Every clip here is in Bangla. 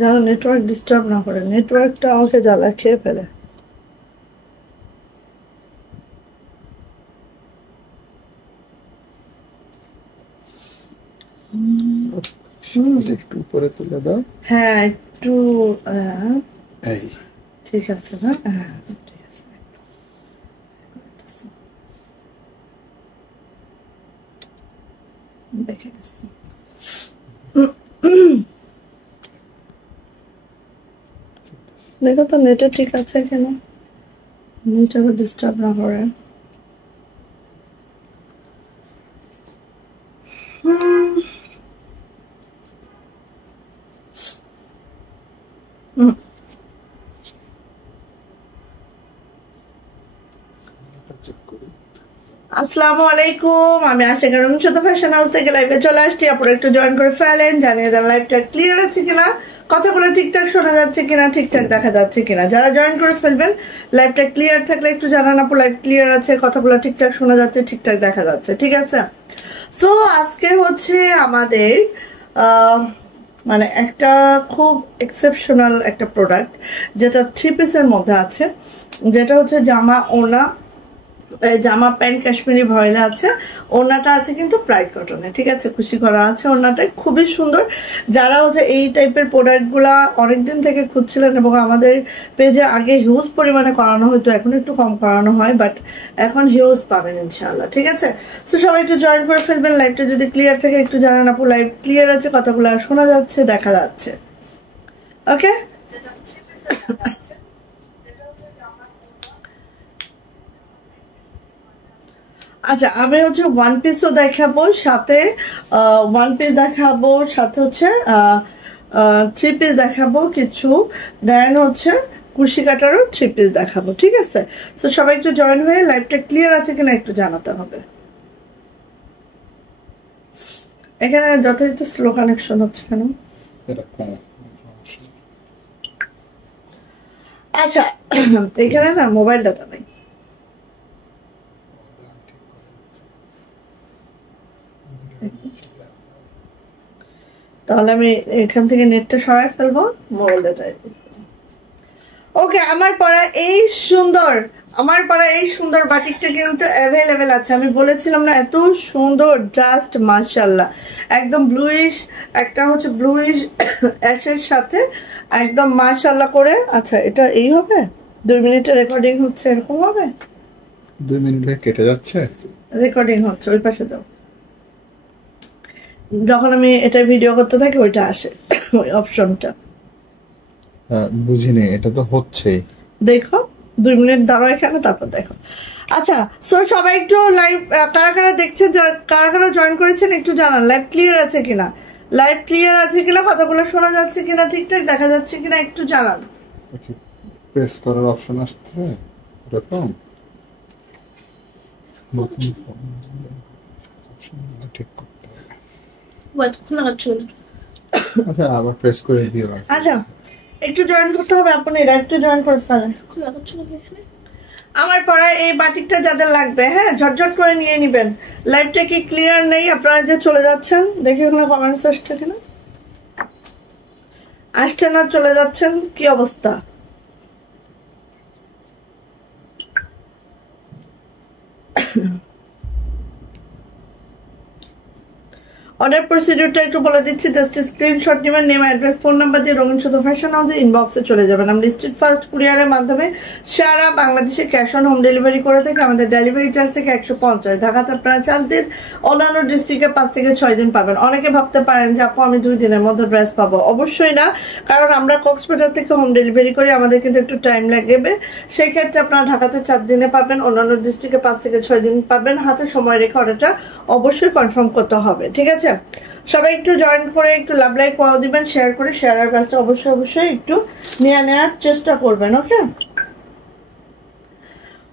যেন নেটওয়ার্ক ডিস্টার্ব না করে, নেটওয়ার্কটা আমাকে জ্বালা খেয়ে ফেলে। একটু উপরে তুলে দাও। হ্যাঁ একটু এই ঠিক আছে না? হ্যাঁ ঠিক আছে। দেখে গেছি। দেখো তো নেটে ঠিক আছে কেন, নেট আবার ডিস্টার্ব না করে। আসসালামু আলাইকুম, আমি আশিকা রুম শুধু ফ্যাশন হাউস থেকে লাইভে চলে আসছি। আপনারা একটু জয়েন করে ফেলেন, জানিয়ে দেন লাইভটা ক্লিয়ার আছে কিনা, কথাগুলো ঠিকঠাক শোনা যাচ্ছে কিনা, ঠিকঠাক দেখা যাচ্ছে কিনা। যারা জয়েন করে ফেলবেন, লাইভটা ক্লিয়ার থাকলে একটু জানান আপু লাইভ ক্লিয়ার আছে, কথাগুলো ঠিকঠাক শোনা যাচ্ছে, ঠিকঠাক দেখা যাচ্ছে, ঠিক আছে। সো আজকে হচ্ছে আমাদের মানে একটা খুব এক্সেপশনাল একটা প্রোডাক্ট, যেটা 3 পিসের মধ্যে আছে, যেটা হচ্ছে জামা ওড়না, জামা প্যান্ট কাশ্মীরি ভয়েলে আছে, ওড়নাটা আছে কিন্তু প্রাইড কটনে, ঠিক আছে, খুশি করা আছে ওড়নাটা, খুবই সুন্দর। যারা হচ্ছে এই টাইপের প্রোডাক্টগুলা অনেকদিন থেকে খুঁজছিলেন এবং আমাদের পেজে আগে হিউজ পরিমাণে করানো হতো, এখন একটু কম করানো হয়, বাট এখন হিউজ পাবেন ইনশাআল্লাহ, ঠিক আছে। সো সবাই একটু জয়েন করে ফেলবেন, লাইভটা যদি ক্লিয়ার থাকে একটু জানান আপু লাইভ ক্লিয়ার আছে, কথাগুলো শোনা যাচ্ছে, দেখা যাচ্ছে, ওকে। আচ্ছা আমি হচ্ছে ওয়ান পিসও দেখাবো, সাথে ওয়ান পিস দেখাবো, সাথে হচ্ছে 3 পিস দেখাবো কিছু, দেন হচ্ছে কুশি কাটারও 3 পিস দেখাবো, ঠিক আছে। তো সবাই একটু জয়েন হয়ে লাইভটা ক্লিয়ার আছে কিনা একটু জানাতে হবে। এখানে যথাযথ স্লো কানেকশন হচ্ছে কেন? আচ্ছা এখানে না মোবাইল ডাটা নাই, তাহলে আমি এখান থেকে নেটটা সরাই ফেলবো, মোবাইল ডাটায়। ওকে, আমার পরা এই সুন্দর, আমার পরা এই সুন্দর বাটিকটা কিন্তু অ্যাভেলেবেল আছে। আমি বলেছিলাম না এত সুন্দর, জাস্ট মাশাআল্লাহ, একদম ব্লুইশ, একটা হচ্ছে ব্লুইশ অ্যাশের সাথে একদম মাশাআল্লাহ করে। আচ্ছা এটা এই হবে, 2 মিনিটের রেকর্ডিং হচ্ছে, এরকম হবে? 2 মিনিটে কেটে যাচ্ছে, রেকর্ডিং হচ্ছে, ওই পাশে দাও। যখন আমি এটা ভিডিও করতে থাকি ওইটা আসে, ওই অপশনটা। বুঝিনি, এটা তো হচ্ছেই। দেখো 2 মিনিট দাঁড়াও এখানে, তারপর দেখো। আচ্ছা সো সবাই একটু লাইভ কারা কারা দেখছেন, কারা কারা জয়েন করেছেন একটু জানান লাইভ ক্লিয়ার আছে কিনা, লাইভ ক্লিয়ার আছে কিনা, কথাগুলো শোনা যাচ্ছে কিনা, ঠিকঠাক দেখা যাচ্ছে কিনা একটু জানান। প্রেস করার অপশন আসছে এরকম, ঠিক করতে হবে। আচ্ছা আবার প্রেস করে দিও। আচ্ছা একটু জয়েন করতে হবে, আপনি একটু জয়েন করে ফেলেন। আমার পড়া এই বাটিকটা যাদের লাগবে, হ্যাঁ ঝটঝট করে নিয়ে নিবেন। লাইভটা কি ক্লিয়ার নেই, আপনারা যে চলে যাচ্ছেন দেখি ওখানে কমেন্টস আসছে কিনা, আসছে না, চলে যাচ্ছেন, কি অবস্থা? অর্ডার প্রসিডিউরটা একটু বলে দিচ্ছি, জাস্ট স্ক্রিনশট নেবেন, নেম অ্যাড্রেস ফোন নাম্বার দিয়ে রঙিন শুধু ফ্যাশন হাউসের ইনবক্সে চলে যাবেন। আমরা স্ট্রিট ফাস্ট কুরিয়ারের মাধ্যমে সারা বাংলাদেশে ক্যাশ অন হোম ডেলিভারি করে থাকি। আমাদের ডেলিভারি চার্জ থেকে 150, ঢাকাতে আপনারা 4 দিন, অন্যান্য ডিস্ট্রিক্টে 5 থেকে 6 দিন পাবেন। অনেকে ভাবতে পারেন যে আপু আমি 2 দিনের মধ্যে ড্রেস পাবো, অবশ্যই না, কারণ আমরা কক্সবাজার থেকে হোম ডেলিভারি করি, আমাদের কিন্তু একটু টাইম লাগবে। সেই ক্ষেত্রে আপনারা ঢাকাতে 4 দিনে পাবেন, অন্যান্য ডিস্ট্রিক্টে 5 থেকে 6 দিন পাবেন। হাতে সময় রেখে অর্ডারটা অবশ্যই কনফার্ম করতে হবে, ঠিক আছে। সবাই একটু জয়েন করে একটু লাভ লাইক পাওয়া দিবেন, শেয়ার করে, শেয়ারের কাজটা অবশ্যই অবশ্যই একটু নেওয়ার চেষ্টা করবেন, ওকে।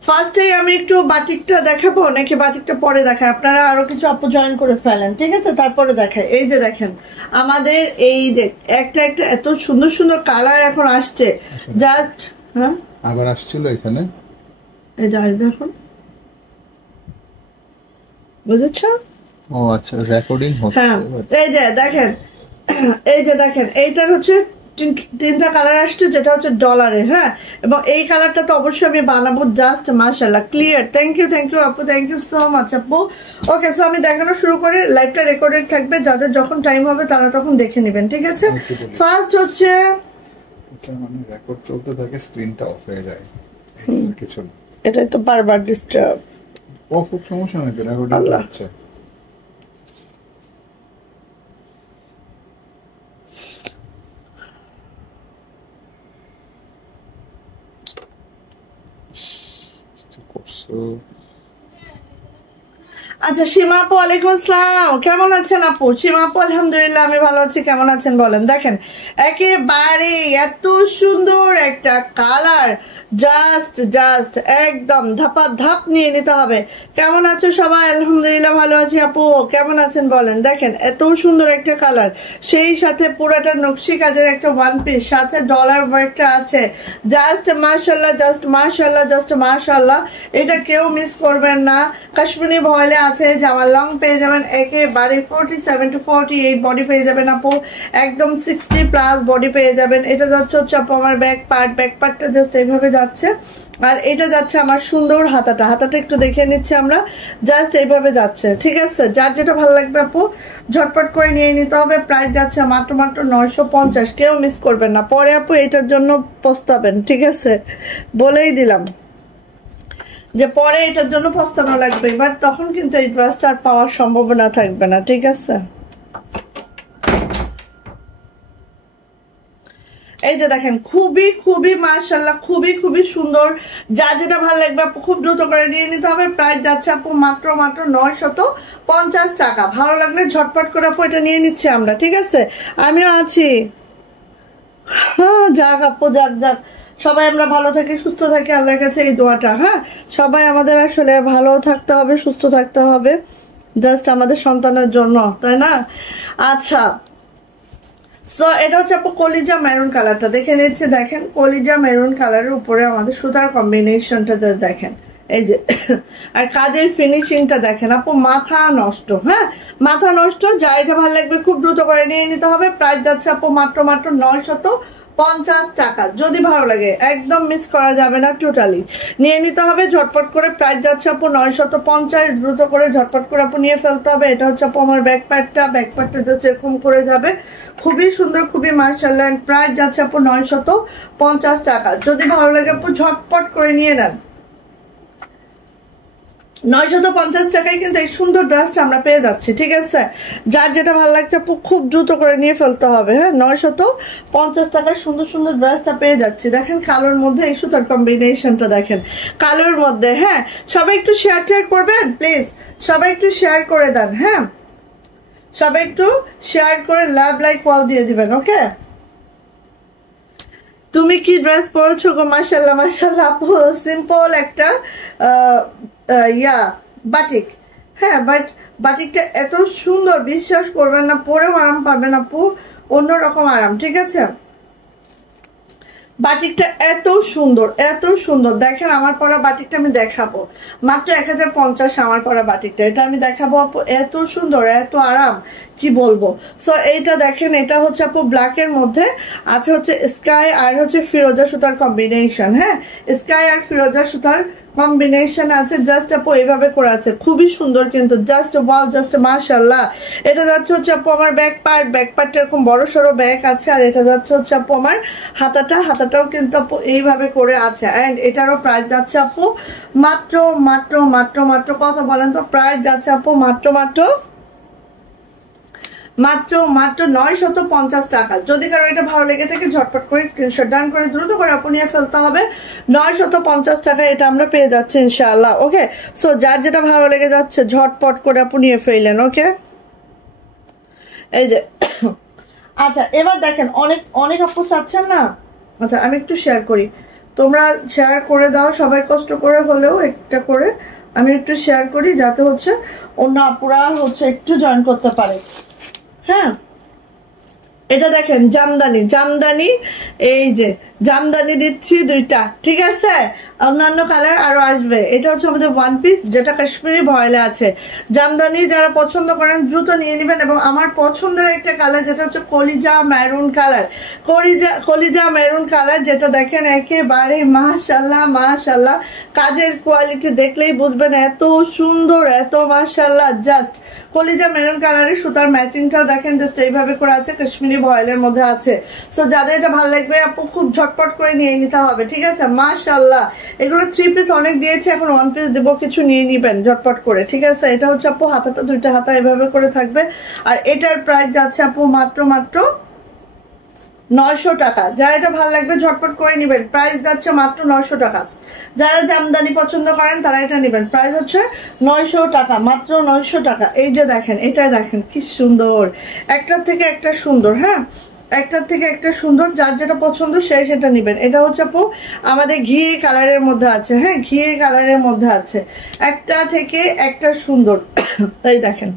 ফার্স্টেই আমি একটু বাটিকটা দেখাবো নাকি বাটিকটা পরে দেখায়, আপনারা আরো কিছু আপু জয়েন করে ফেলেন, ঠিক আছে, তারপরে দেখায়। এই যে দেখেন আমাদের এই একটা একটা এত সুন্দর সুন্দর কালার এখন আসছে, জাস্ট হ্যাঁ আবার আসছিল এখানে, এই যে আসবে এখন, বুঝেছো? ও আচ্ছা রেকর্ডিং হচ্ছে। হ্যাঁ এই যে দেখেন, এই যে দেখেন এইটার হচ্ছে তিনটা কালার আসছে, যেটা হচ্ছে ডলারের। হ্যাঁ, এবং এই কালারটা তো অবশ্যই আমি বানাবো। জাস্ট মাশাআল্লাহ ক্লিয়ার। থ্যাংক ইউ আপু, থ্যাংক ইউ সো মাচ আপু। ওকে, সো আমি দেখানো শুরু করে, লাইভটা রেকর্ডেড থাকবে, যাদের যখন টাইম হবে তারা তখন দেখে নেবেন, ঠিক আছে? ফার্স্ট হচ্ছে এটা মানে রেকর্ড চলতে থাকে, স্ক্রিনটা অফ হয়ে যায়, কিছু না। এটা তো বারবার ডিস্টার্ব। অফ সমস্যা নেই, রেকর্ডিং হচ্ছে। আচ্ছা, সীমা আপু ওয়ালাইকুম আসসালাম, কেমন আছেন আপু? সীমা আপু আলহামদুলিল্লাহ আমি ভালো আছি, কেমন আছেন বলেন? দেখেন একেবারে এত সুন্দর একটা কালার, জাস্ট একদম ধাপ নিয়ে নিতে হবে। কেমন আছো সবাই? আলহামদুলিল্লাহ ভালো আছি আপু, কেমন আছেন বলেন? দেখেন এত সুন্দর একটা কালার, সেই সাথে পুরাটা নকশি কাজের একটা ওয়ান পিস, সাথে ডলার ওয়ার্কটা আছে। জাস্ট মাশাআল্লাহ। এটা কেউ মিস করবেন না। কাশ্মীরি ভয়েলে আছে, জামা লং পেয়ে যাবেন একেবারে 47 to 48 বডি পেয়ে যাবেন আপু, একদম 60+ বডি পেয়ে যাবেন। এটা যাচ্ছে হচ্ছে আপু আমার ব্যাক পার্টটা জাস্ট এইভাবে যাচ্ছে, আর এটা যাচ্ছে আমার সুন্দর হাতাটা একটু দেখে নিচ্ছি আমরা, জাস্ট এইভাবে যাচ্ছে, ঠিক আছে? যার যেটা ভালো লাগবে আপু ঝটপট করে নিয়ে নিতে হবে। প্রাইস যাচ্ছে মাত্র 950, কেউ মিস করবেন না। পরে আপু এটার জন্য পস্তাবেন, ঠিক আছে? বলেই দিলাম যে পরে এটার জন্য পস্তানো লাগবে, বাট তখন কিন্তু এই ড্রেসটা আর পাওয়ার সম্ভাবনা থাকবে না, ঠিক আছে? এই যে দেখেন খুবই মাশাআল্লাহ, খুবই সুন্দর। যার যেটা ভালো লাগবে আপু খুব দ্রুত করে নিয়ে নিতে হবে। প্রাইস যাচ্ছে আপু মাত্র 950 টাকা। ভালো লাগলে ঝটপট করে আপু এটা নিয়ে নিচ্ছি আমরা, ঠিক আছে? আমিও আছি। হ্যাঁ, যাক আপু, যাক সবাই আমরা ভালো থাকি, সুস্থ থাকি, আল্লাহর কাছে এই দোয়াটা। হ্যাঁ, সবাই আমাদের আসলে ভালো থাকতে হবে, সুস্থ থাকতে হবে, জাস্ট আমাদের সন্তানের জন্য, তাই না? আচ্ছা, সো এটা হচ্ছে আপু কলিজা মেরুন কালারটা দেখে নিচ্ছে। দেখেন কলিজা মেরুন কালারের উপরে আমাদের সুতার কম্বিনেশনটা দেখেন, এই যে, আর কাজের ফিনিশিংটা দেখেন আপু, মাথা নষ্ট। হ্যাঁ, মাথা নষ্ট। যা এটা ভালো লাগবে খুব দ্রুত করে নিয়ে নিতে হবে। প্রাইস যাচ্ছে আপু মাত্র 950 টাকা। যদি ভালো লাগে একদম মিস করা যাবে না, টোটালি নিয়ে নিতে হবে ঝটপট করে। প্রাইস যাচ্ছে আপু 950, দ্রুত করে ঝটপট করে আপু নিয়ে ফেলতে হবে। এটা হচ্ছে আপু আমার ব্যাক পার্টটা জাস্ট এরকম করে যাবে, খুবই সুন্দর, খুবই মাশাআল্লাহ। প্রাইস যাচ্ছে আপু 950 টাকা। যদি ভালো লাগে আপু ঝটপট করে নিয়ে নেন। 950 টাকায় কিন্তু এই সুন্দর ড্রেসটা আমরা পেয়ে যাচ্ছি, ঠিক আছে? যার যেটা ভালো লাগছে আপু খুব দ্রুত করে নিয়ে ফেলতে হবে। হ্যাঁ, 950 টাকায় সুন্দর ড্রেসটা পেয়ে যাচ্ছি। দেখেন কালোর মধ্যে এই সুতার কম্বিনেশনটা দেখেন, কালোর মধ্যে। হ্যাঁ, সবাই একটু শেয়ার করবেন প্লিজ, সবাই একটু শেয়ার করে দেন। হ্যাঁ, সবাই একটু শেয়ার করে লাভ লাইক ওয়াও দিয়ে দিবেন। ওকে, তুমি কি ড্রেস পরেছো গো? মাশাআল্লাহ আপু, সিম্পল একটা বাটিক। হ্যাঁ, বাট বাটিকটা এত সুন্দর, বিশ্বাস করবেন না, পরেও আরাম পাবেন আপু, অন্যরকম আরাম, ঠিক আছে? বাটিকটা এত সুন্দর। দেখেন আমার পরা বাটিকটা আমি দেখাবো মাত্র 1050 আমার পরা বাটিকটা, এটা আমি দেখাবো আপু, এত সুন্দর, এত আরাম, কি বলবো। সো এইটা দেখেন, এটা হচ্ছে আপু ব্ল্যাকের মধ্যে আছে হচ্ছে স্কাই আর হচ্ছে ফিরোজা সুতার কম্বিনেশন। হ্যাঁ, স্কাই আর ফিরোজা সুতার কম্বিনেশন আছে, জাস্ট আপু এইভাবে করে আছে, খুবই সুন্দর কিন্তু, জাস্ট ওয়াও, জাস্ট মাশাআল্লাহ। এটা যাচ্ছে হচ্ছে আপু আমার ব্যাক পার্টটা এরকম বড় সড়ো ব্যাক আছে, আর এটা যাচ্ছে হচ্ছে আপু আমার হাতাটাও কিন্তু আপু এইভাবে করে আছে। অ্যান্ড এটারও প্রাইস যাচ্ছে আপু মাত্র কত বলেন তো? প্রাইস যাচ্ছে আপু মাত্র 950 টাকা। যদি কারো এটা ভালো লেগে থাকে ঝটপট করে স্ক্রিনশট ডান করে দ্রুত করে আপু নিয়ে ফেলতে হবে। 950 টাকা এটা আমরা পেয়ে যাচ্ছি ইনশাআল্লাহ। ওকে, সো যার যেটা ভালো লেগে যাচ্ছে ঝটপট করে আপু নিয়ে ফেললেন। ওকে, এই যে আচ্ছা, এবার দেখেন অনেক আপু চাচ্ছেন না। আচ্ছা, আমি একটু শেয়ার করি, তোমরা শেয়ার করে দাও সবাই, কষ্ট করে হলেও একটা করে আমি একটু শেয়ার করি, যাতে হচ্ছে অন্য আপুরা হচ্ছে একটু জয়েন করতে পারে। হ্যাঁ, এটা দেখেন জামদানি, এই যে জামদানি দিচ্ছি 2টা, ঠিক আছে? অন্যান্য কালার আরো আসবে। এটা হচ্ছে আমাদের ওয়ান পিস, যেটা কাশ্মীরি ভয়েলে আছে। জামদানি যারা পছন্দ করেন দ্রুত নিয়ে নেবেন। এবং আমার পছন্দের একটা কালার যেটা হচ্ছে কলিজা মেরুন কালার, কলিজা মেরুন কালার, যেটা দেখেন একেবারে মাশাআল্লাহ মাশাআল্লাহ। কাজের কোয়ালিটি দেখলেই বুঝবেন এত সুন্দর, এত মাশাআল্লাহ। জাস্ট কলিজা মেরুন কালারের সুতার ম্যাচিংটাও দেখেন জাস্ট এইভাবে করে আছে, কাশ্মীরি ভয়েলের মধ্যে আছে। সো যাদের এটা ভালো লাগবে আপু খুব ঝটপট করে নিয়ে নিতে হবে, ঠিক আছে? মাশাআল্লাহ, এগুলো 3 পিস অনেক দিয়েছে, এখন 1 পিস দেবো, কিছু নিয়ে নিবেন ঝটপট করে, ঠিক আছে? এটা হচ্ছে আপু হাতাটা 2টা হাতা এভাবে করে থাকবে। আর এটার প্রাইস যাচ্ছে আপু মাত্র 900 টাকা। যারা এটা ভালো লাগবে ঝটপট করে নেবেন, প্রাইস যাচ্ছে মাত্র 900 টাকা। যারা জামদানি পছন্দ করেন তারা এটা নেবেন, প্রাইস হচ্ছে 900 টাকা, মাত্র 900 টাকা। এই যে দেখেন, এটা দেখেন কি সুন্দর, একটার থেকে একটা সুন্দর। হ্যাঁ, একটার থেকে একটা সুন্দর, যার যেটা পছন্দ সে সেটা নেবেন। এটা হচ্ছে আপু আমাদের ঘি কালারের মধ্যে আছে। হ্যাঁ, ঘি কালারের মধ্যে আছে, একটা থেকে একটা সুন্দর। এই দেখেন,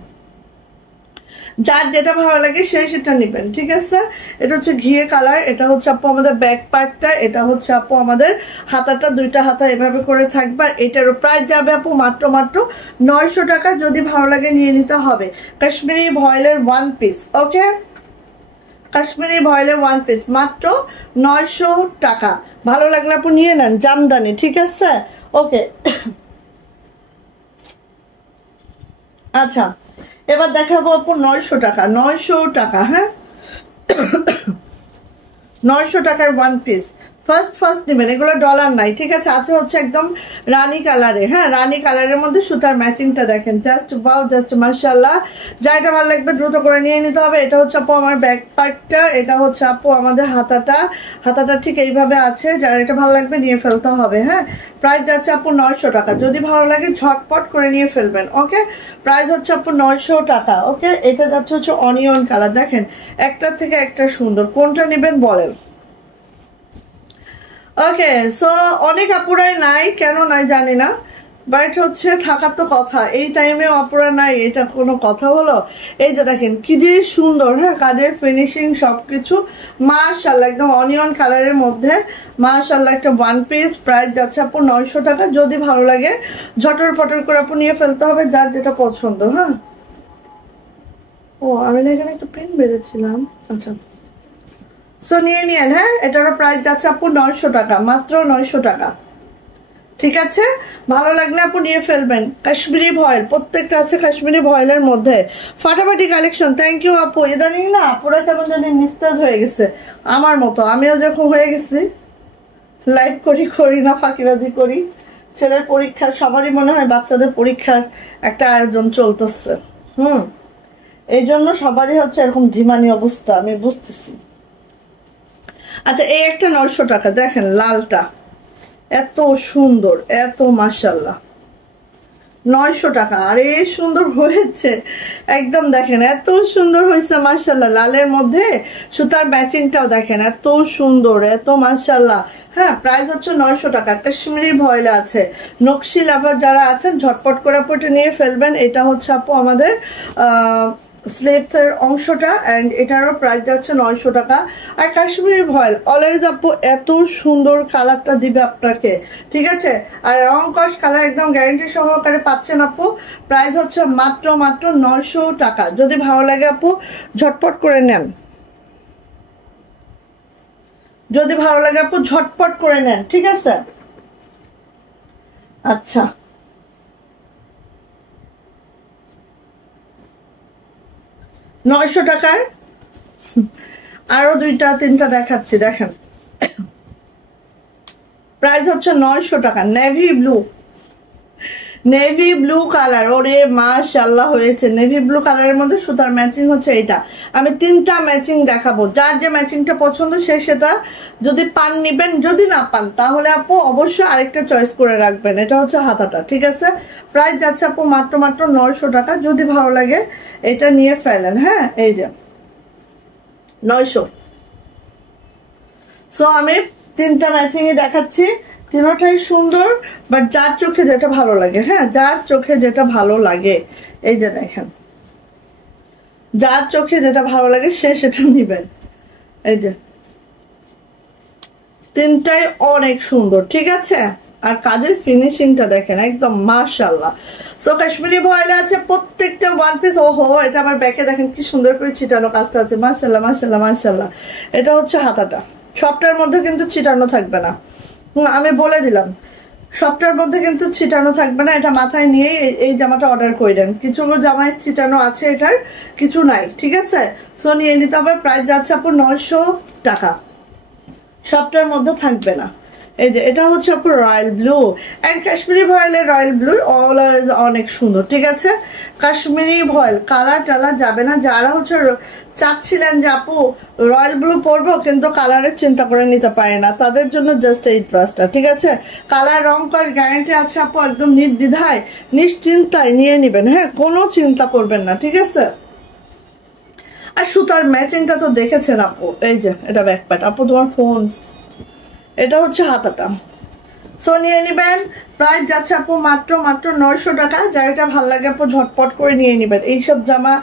যার যেটা ভালো লাগে সে সেটা নেবেন, ঠিক আছে? এটা হচ্ছে ঘিয়ে কালার, এটা হচ্ছে আপু আমাদের ব্যাক পার্টটা, এটা হচ্ছে আপু আমাদের হাতাটা 2টা হাতা এভাবে করে থাকবে। আর এটারও প্রাইস যাবে আপু মাত্র 900 টাকা। যদি ভালো লাগে নিয়ে নিতে হবে। কাশ্মীরি ভয়েলের 1 পিস, ওকে? কাশ্মীরি ভয়েলের 1 পিস মাত্র 900 টাকা। ভালো লাগলে আপু নিয়ে নেন, জামদানি, ঠিক আছে? ওকে, আচ্ছা এবার দেখাবো আপু 900 টাকা। 900 টাকা, হ্যাঁ, 900 টাকার 1 পিস। ফার্স্ট নেবেন, এগুলো ডলার নাই, ঠিক আছে? আছে হচ্ছে একদম রানী কালারে। হ্যাঁ, রানী কালারের মধ্যে সুতার ম্যাচিংটা দেখেন, জাস্ট ওয়াও, জাস্ট মাশাআল্লাহ। যা এটা ভালো লাগবে দ্রুত করে নিয়ে নিতে হবে। এটা হচ্ছে আপু আমার ব্যাক পার্টটা, এটা হচ্ছে আপু আমাদের হাতাটা ঠিক এইভাবে আছে। যার এটা ভালো লাগবে নিয়ে ফেলতে হবে। হ্যাঁ, প্রাইস যাচ্ছে আপু 900 টাকা। যদি ভালো লাগে ঝটপট করে নিয়ে ফেলবেন, ওকে? প্রাইস হচ্ছে আপু 900 টাকা, ওকে? এটা যাচ্ছে হচ্ছে অনিয়ন কালার, দেখেন একটার থেকে একটা সুন্দর, কোনটা নেবেন বলেন? ওকে, সো অনেক আপুরাই নাই, কেন নাই জানি না, বাট হচ্ছে থাকার তো কথা। এই টাইমেও আপুরা নাই, এটা কোনো কথা হলো? এই যে দেখেন কি যে সুন্দর, হ্যাঁ, কাজের ফিনিশিং সবকিছু মাশাআল্লাহ, একদম অনিয়ন কালারের মধ্যে মাশাআল্লাহ একটা 1 পিস। প্রাইস যাচ্ছে আপু 900 টাকা। যদি ভালো লাগে ঝটর পটর করে আপু নিয়ে ফেলতে হবে, যার যেটা পছন্দ। হ্যাঁ, ও আমি না এখানে একটা প্রিন্ট বেড়েছিলাম, আচ্ছা। সো নিয়ে নিয়েন। হ্যাঁ, এটারও প্রাইস যাচ্ছে আপু 900 টাকা, মাত্র 900 টাকা, ঠিক আছে? ভালো লাগলে আপু নিয়ে ফেলবেন। কাশ্মীরি ভয়েল প্রত্যেকটা আছে কাশ্মীরি ভয়েলের মধ্যে, ফাটাফাটি কালেকশন। থ্যাংক ইউ আপু। ইদানিং না আপুরা কেমন জানি নিস্তেজ হয়ে গেছে, আমার মতো। আমিও যখন হয়ে গেছি, লাইভ করি না, ফাঁকিবাজি করি। ছেলের পরীক্ষা, সবারই মনে হয় বাচ্চাদের পরীক্ষার একটা আয়োজন চলতেছে। এই জন্য সবারই হচ্ছে এরকম ধিমানি অবস্থা, আমি বুঝতেছি। আচ্ছা, এই একটা 900 টাকা, দেখেন লালটা এত সুন্দর, এত মাশাআল্লাহ, 900 টাকা। আর এই সুন্দর হয়েছে একদম, দেখেন এত সুন্দর হয়েছে মাশাআল্লাহ। লালের মধ্যে সুতার ম্যাচিংটাও দেখেন এত সুন্দর, এত মাশাআল্লাহ। হ্যাঁ, প্রাইস হচ্ছে 900 টাকা। কাশ্মীরি ভয়েলে আছে, নকশি লাভার যারা আছেন ঝটপট করে পটে নিয়ে ফেলবেন। এটা হচ্ছে আপু আমাদের স্লিভসের অংশটা, অ্যান্ড এটারও প্রাইস যাচ্ছে 900 টাকা। আর কাশ্মীরি ভয়েল অলওয়েজ আপু এত সুন্দর কালারটা দিবে আপনাকে, ঠিক আছে? আর রং কস কালার একদম গ্যারান্টি সহকারে পাচ্ছেন আপু। প্রাইস হচ্ছে মাত্র 900 টাকা। যদি ভালো লাগে আপু ঝটপট করে নেন, যদি ভালো লাগে আপু ঝটপট করে নেন, ঠিক আছে? আচ্ছা, 900 টাকার আরো 2টা 3টা দেখাচ্ছি, দেখেন প্রাইস হচ্ছে 900 টাকা। নেভি ব্লু কালার, ওরে মাশাআল্লাহ হয়েছে। নেভি ব্লু কালারের মধ্যে সুতার ম্যাচিং হচ্ছে এটা। আমি 3টা ম্যাচিং দেখাবো, যার যে ম্যাচিংটা পছন্দ সে সেটা যদি পান নিবেন, যদি না পান তাহলে আপু অবশ্যই আরেকটা চয়েস করে রাখবেন। এটা হচ্ছে হাতাটা, ঠিক আছে? প্রাইস যাচ্ছে আপু মাত্র 900 টাকা। যদি ভালো লাগে এটা নিয়ে ফেলেন। হ্যাঁ, এই যে 900। সো আমি 3টা ম্যাচিংই দেখাচ্ছি, তিনটাই সুন্দর, বাট যার চোখে যেটা ভালো লাগে। হ্যাঁ, যার চোখে যেটা ভালো লাগে, এই যে দেখেন, যার চোখে যেটা ভালো লাগে সে সেটা নিবেন। এই যে তিনটাই অনেক সুন্দর, ঠিক আছে। আর কাজের ফিনিশিংটা দেখেন একদম মাশাআল্লাহ। সো কাশ্মীরি ভয়েলে আছে প্রত্যেকটা ওয়ান পিস। ওহো, এটা আবার ব্যাকে দেখেন কি সুন্দর করে ছিটানো কাজটা আছে, মাশাআল্লাহ মাশাআল্লাহ মাশাআল্লাহ। এটা হচ্ছে হাতাটা, সবটার মধ্যে কিন্তু ছিটানো থাকবে না, আমি বলে দিলাম সবটার মধ্যে কিন্তু ছিটানো থাকবে না। এটা মাথায় নিয়ে এই জামাটা অর্ডার করে দেন। কিছু জামায় ছিটানো আছে, এটার কিছু নাই, ঠিক আছে। সো নিয়ে নিতে হবে। প্রাইস যাচ্ছে আপু 900 টাকা, সবটার মধ্যে থাকবে না। এই যে এটা হচ্ছে আপু রয়্যাল ব্লু অ্যান্ড কাশ্মীরি ভয়েলের রয়্যাল ব্লু অলওয়েজ অনেক সুন্দর, ঠিক আছে। কাশ্মীরি ভয়েল কালার টালার যাবে না। যারা হচ্ছে চাচ্ছিলেন যে আপু রয়্যাল ব্লু পরবো কিন্তু কালারের চিন্তা করে নিতে পারে না, তাদের জন্য জাস্ট এই ড্রেসটা, ঠিক আছে। কালার রং করার গ্যারান্টি আছে আপু, একদম নির্দ্বিধায় নিশ্চিন্তায় নিয়ে নেবেন, হ্যাঁ, কোনো চিন্তা করবেন না, ঠিক আছে। আর সুতার ম্যাচিংটা তো দেখেছেন আপু। এই যে এটা ব্যাকপ্যাট, আপু তোমার ফোন, এটা হচ্ছে হাতাটা। সো নিয়ে নেবেন। প্রাইস যাচ্ছে আপু মাত্র 900 টাকা। যার এটা ভালো লাগে আপু ঝটপট করে নিয়ে নেবেন। এইসব জামা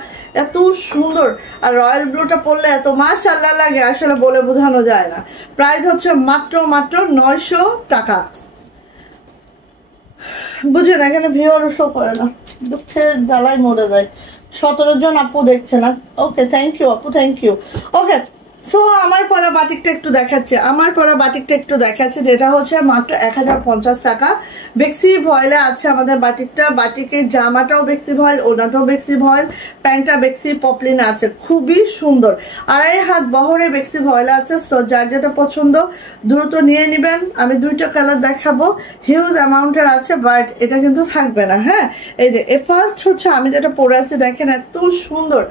এত সুন্দর, আর রয়্যাল ব্লুটা পরলে এত মাশাআল্লাহ লাগে, আসলে বলে বোঝানো যায় না। প্রাইস হচ্ছে মাত্র 900 টাকা। বুঝেন, এখানে ভিউয়ার শো করে না, দুঃখের জ্বালায় মরে যায়। 17 জন আপু দেখছে না। ওকে, থ্যাংক ইউ আপু, থ্যাংক ইউ। ওকে, সো আমার পরা বাটিকটা একটু দেখাচ্ছে, যেটা হচ্ছে মাত্র 1050 টাকা। বেক্সি ভয়েলে আছে আমাদের বাটিকটা। বাটিকের জামাটাও বেক্সি ভয়েল, ওনাটাও বেক্সি ভয়েল, প্যান্টটা বেক্সি পপলিন আছে, খুবই সুন্দর। 2.5 হাত বহরে বেক্সি ভয়েল আছে। সো যার যেটা পছন্দ দ্রুত নিয়ে নেবেন। আমি 2টা কালার দেখাবো, হিউজ অ্যামাউন্টের আছে, বাট এটা কিন্তু থাকবে না, হ্যাঁ। এই যে ফার্স্ট হচ্ছে আমি যেটা পরে আছি, দেখেন এত সুন্দর,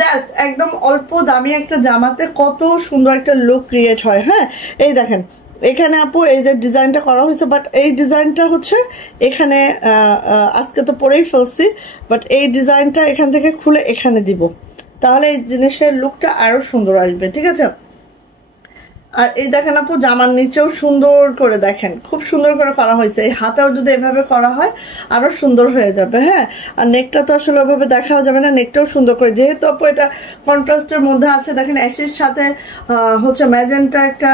জাস্ট একদম অল্প দামি একটা জামাতে কত সুন্দর একটা লুক ক্রিয়েট হয়, হ্যাঁ। এই দেখেন এখানে আপু এই যে ডিজাইনটা করা হয়েছে, বাট এই ডিজাইনটা হচ্ছে এখানে আজকে তো পরেই ফেলছি, বাট এই ডিজাইনটা এখান থেকে খুলে এখানে দিব, তাহলে এই জিনিসের লুকটা আরো সুন্দর আসবে, ঠিক আছে। আর এই দেখেন আপু জামার নিচেও সুন্দর করে দেখেন, খুব সুন্দর করে করা হয়েছে। এই হাতেও যদি এভাবে করা হয় আরো সুন্দর হয়ে যাবে, হ্যাঁ। আর নেকটা তো আসলে ওইভাবে দেখাও যাবে না, নেকটাও সুন্দর করে, যেহেতু আপু এটা কন্ট্রাস্টের মধ্যে আছে। দেখেন অ্যাশের সাথে হচ্ছে ম্যাজেন্টা একটা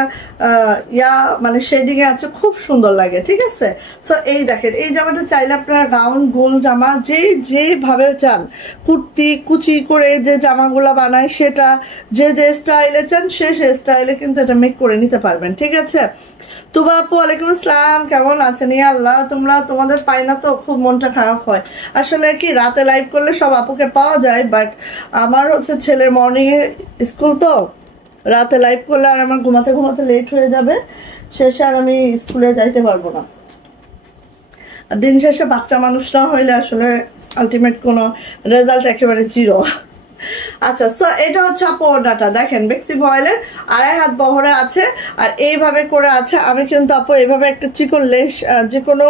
মানে শেডিং এ আছে, খুব সুন্দর লাগে, ঠিক আছে। সো এই দেখেন এই জামাটা চাইলে আপনারা গাউন গোল জামা যেভাবে চান, কুর্তি কুচি করে যে জামাগুলা বানায় সেটা যে স্টাইলে চান সে স্টাইলে কিন্তু এটা করে নিতে পারবেন, ঠিক আছে। তুবা আপু ওয়ালাইকুম আসসালাম, কেমন আছেন? ইয়া আল্লাহ, তোমাদের পাই না তো খুব মনটা খারাপ হয়। আসলে কি রাতে লাইভ করলে সব আপুকে পাওয়া যায়, বাট আমার হচ্ছে ছেলের মর্নিং এ স্কুল, তো রাতে লাইভ করলে আর আমার ঘুমাতে লেট হয়ে যাবে, শেষে আর আমি স্কুলে যাইতে পারবো না। দিন শেষে বাচ্চা মানুষ না হইলে আসলে আলটিমেট কোনো রেজাল্ট একেবারে জিরো। আচ্ছা, সো এটা হচ্ছে আপু ওড়নাটা, দেখেন বেক্সি ভয়েলের 2.5 হাত বহরে আছে, আর এইভাবে করে আছে। আমি কিন্তু আপু এইভাবে একটা চিকন লেস যে কোনো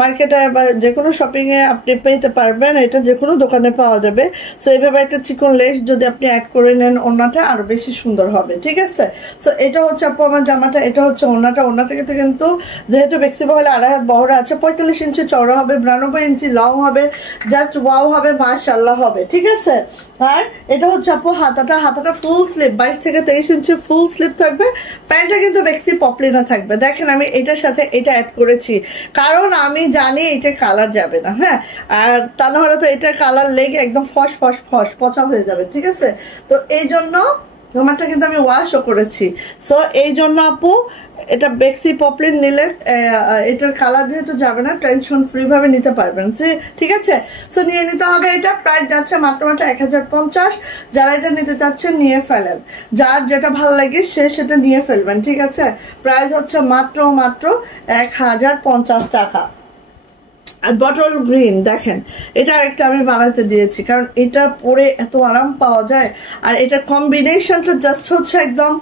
মার্কেটে বা যে কোনো শপিং এ আপনি পেতে পারবেন, এটা যে কোনো দোকানে পাওয়া যাবে। সো এইভাবে একটা চিকন লেস যদি আপনি অ্যাড করে নেন ওড়নাটা আরো বেশি সুন্দর হবে, ঠিক আছে। সো এটা হচ্ছে আপু আমার জামাটা, এটা হচ্ছে ওড়নাটা কিন্তু যেহেতু বেক্সি ভয়েলে 2.5 হাত বহরে আছে, 45 ইঞ্চি চওড়া হবে, 92 ইঞ্চি লং হবে, জাস্ট ওয়াও হবে, মাশাআল্লাহ হবে, ঠিক আছে। আর এটা হচ্ছে আপু হাতাটা ফুল স্লিভ, 22 থেকে 23 ইঞ্চি ফুল স্লিভ থাকবে। প্যান্টটা কিন্তু বেক্সি পপলিনা থাকবে। দেখেন আমি এটার সাথে এটা অ্যাড করেছি, কারণ আমি জানি এটা কালার যাবে না, হ্যাঁ। আর তা না হলে তো এটার কালার লেগে একদম ফস পচা হয়ে যাবে, ঠিক আছে। তো এই জন্য জামাটা কিন্তু আমি ওয়াশও করেছি। সো এই জন্য আপু এটা বেক্সি পপলিন নিলে এটার কালার যেহেতু যাবে না, টেনশন ফ্রি ভাবে নিতে পারবেন, ঠিক আছে। সো নিয়ে নিতে হবে। এটা প্রাইস যাচ্ছে মাত্র 1050। যারা এটা নিতে চাচ্ছেন নিয়ে ফেলেন, যার যেটা ভালো লাগে সে সেটা নিয়ে ফেলবেন, ঠিক আছে। প্রাইস হচ্ছে মাত্র 1050 টাকা। আর বটল গ্রিন দেখেন, এটা আরেকটা আমি বানাতে দিয়েছি, কারণ এটা পরে এত আরাম পাওয়া যায়। আর এটার কম্বিনেশনটা জাস্ট হচ্ছে একদম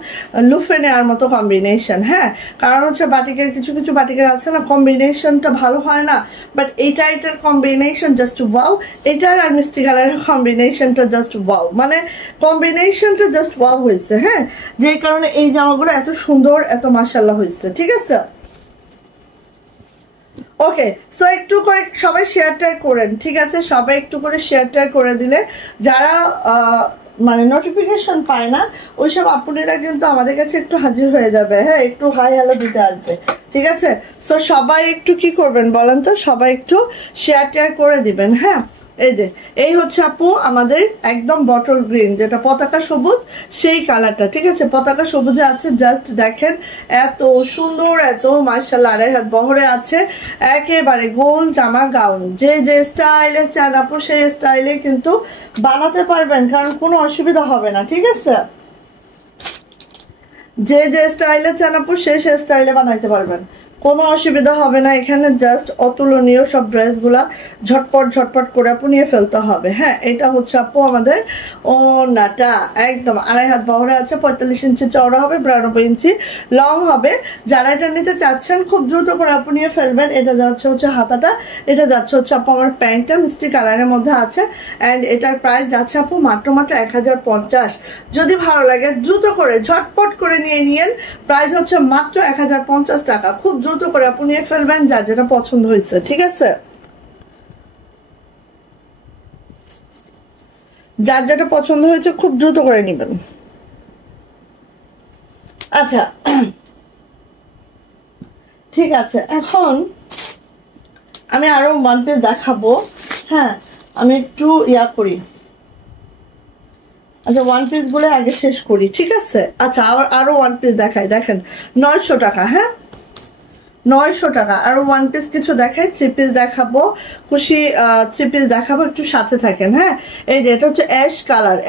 লুফে নেওয়ার মতো কম্বিনেশন, হ্যাঁ। কারণ হচ্ছে বাটিকের কিছু বাটিকের আছে না কম্বিনেশনটা ভালো হয় না, বাট এটার কম্বিনেশন জাস্ট ওয়াও। এটার আর মিষ্টি কালারের কম্বিনেশনটা জাস্ট ওয়াও, মানে কম্বিনেশনটা জাস্ট ওয়াও হয়েছে, হ্যাঁ। যে কারণে এই জামাগুলো এত সুন্দর, এত মাশাআল্লাহ হয়েছে, ঠিক আছে। ওকে, সো একটু করে সবাই শেয়ারটা করেন, ঠিক আছে। সবাই একটু করে শেয়ারটা করে দিলে যারা মানে নোটিফিকেশন পায় না, ওইসব আপুরা কিন্তু আমাদের কাছে একটু হাজির হয়ে যাবে, হ্যাঁ, একটু হাই হ্যালো দিতে আসবে, ঠিক আছে? সো সবাই একটু কি করবেন বলেন তো, সবাই একটু শেয়ার করে দিবেন, হ্যাঁ। এই যে এই হচ্ছে আপু আমাদের একদম বটল গ্রিন, যেটা পতাকা সবুজ সেই কালারটা, ঠিক আছে? পতাকা সবুজে আছে, জাস্ট দেখেন এত সুন্দর, এত মাশাআল্লাহ, 2.5 হাত বহরে আছে, একেবারে গোল জামা গাউন, যে যে স্টাইলে চান আপু সেই স্টাইলে কিন্তু বানাতে পারবেন, কারণ কোনো অসুবিধা হবে না, ঠিক আছে? যে যে স্টাইলে চান আপু সে স্টাইলে বানাইতে পারবেন, কোনো অসুবিধা হবে না। এখানে জাস্ট অতুলনীয় সব ড্রেসগুলা ঝটপট করে আপু নিয়ে ফেলতে হবে, হ্যাঁ। এটা হচ্ছে আপু আমাদের ওনাটা, একদম 2.5 হাত বহরে আছে, 45 ইঞ্চি চওড়া হবে, 92 ইঞ্চি লং হবে। যারা এটা নিতে চাচ্ছেন খুব দ্রুত করে আপু নিয়ে ফেলবেন। এটা যাচ্ছে হচ্ছে হাতাটা, এটা যাচ্ছে হচ্ছে আপু আমার প্যান্টটা মিষ্টি কালারের মধ্যে আছে, অ্যান্ড এটার প্রাইস যাচ্ছে আপু মাত্র 1050। যদি ভালো লাগে দ্রুত করে ঝটপট করে নিয়ে নিয়েন, প্রাইস হচ্ছে মাত্র 1050 টাকা। খুব দ্রুত করে আপনি নিয়ে ফেলবেন যার যেটা পছন্দ হয়েছে, ঠিক আছে? যার যেটা পছন্দ হয়েছে খুব দ্রুত করে নেবেন। আচ্ছা, ঠিক আছে, এখন আমি আরো ওয়ান পিস দেখাবো, হ্যাঁ। আমি একটু করি, আচ্ছা ওয়ান পিস গুলো আগে শেষ করি, ঠিক আছে? আচ্ছা আরো ওয়ান পিস দেখাই, দেখেন 900 টাকা, হ্যাঁ 900 টাকা। আর ওয়ান পিস কিছু দেখাই, 3 পিস দেখাবো, খুশি 3 পিস দেখাবো, একটু সাথে থাকেন, হ্যাঁ। এই যে এটা হচ্ছে অ্যাশ কালার,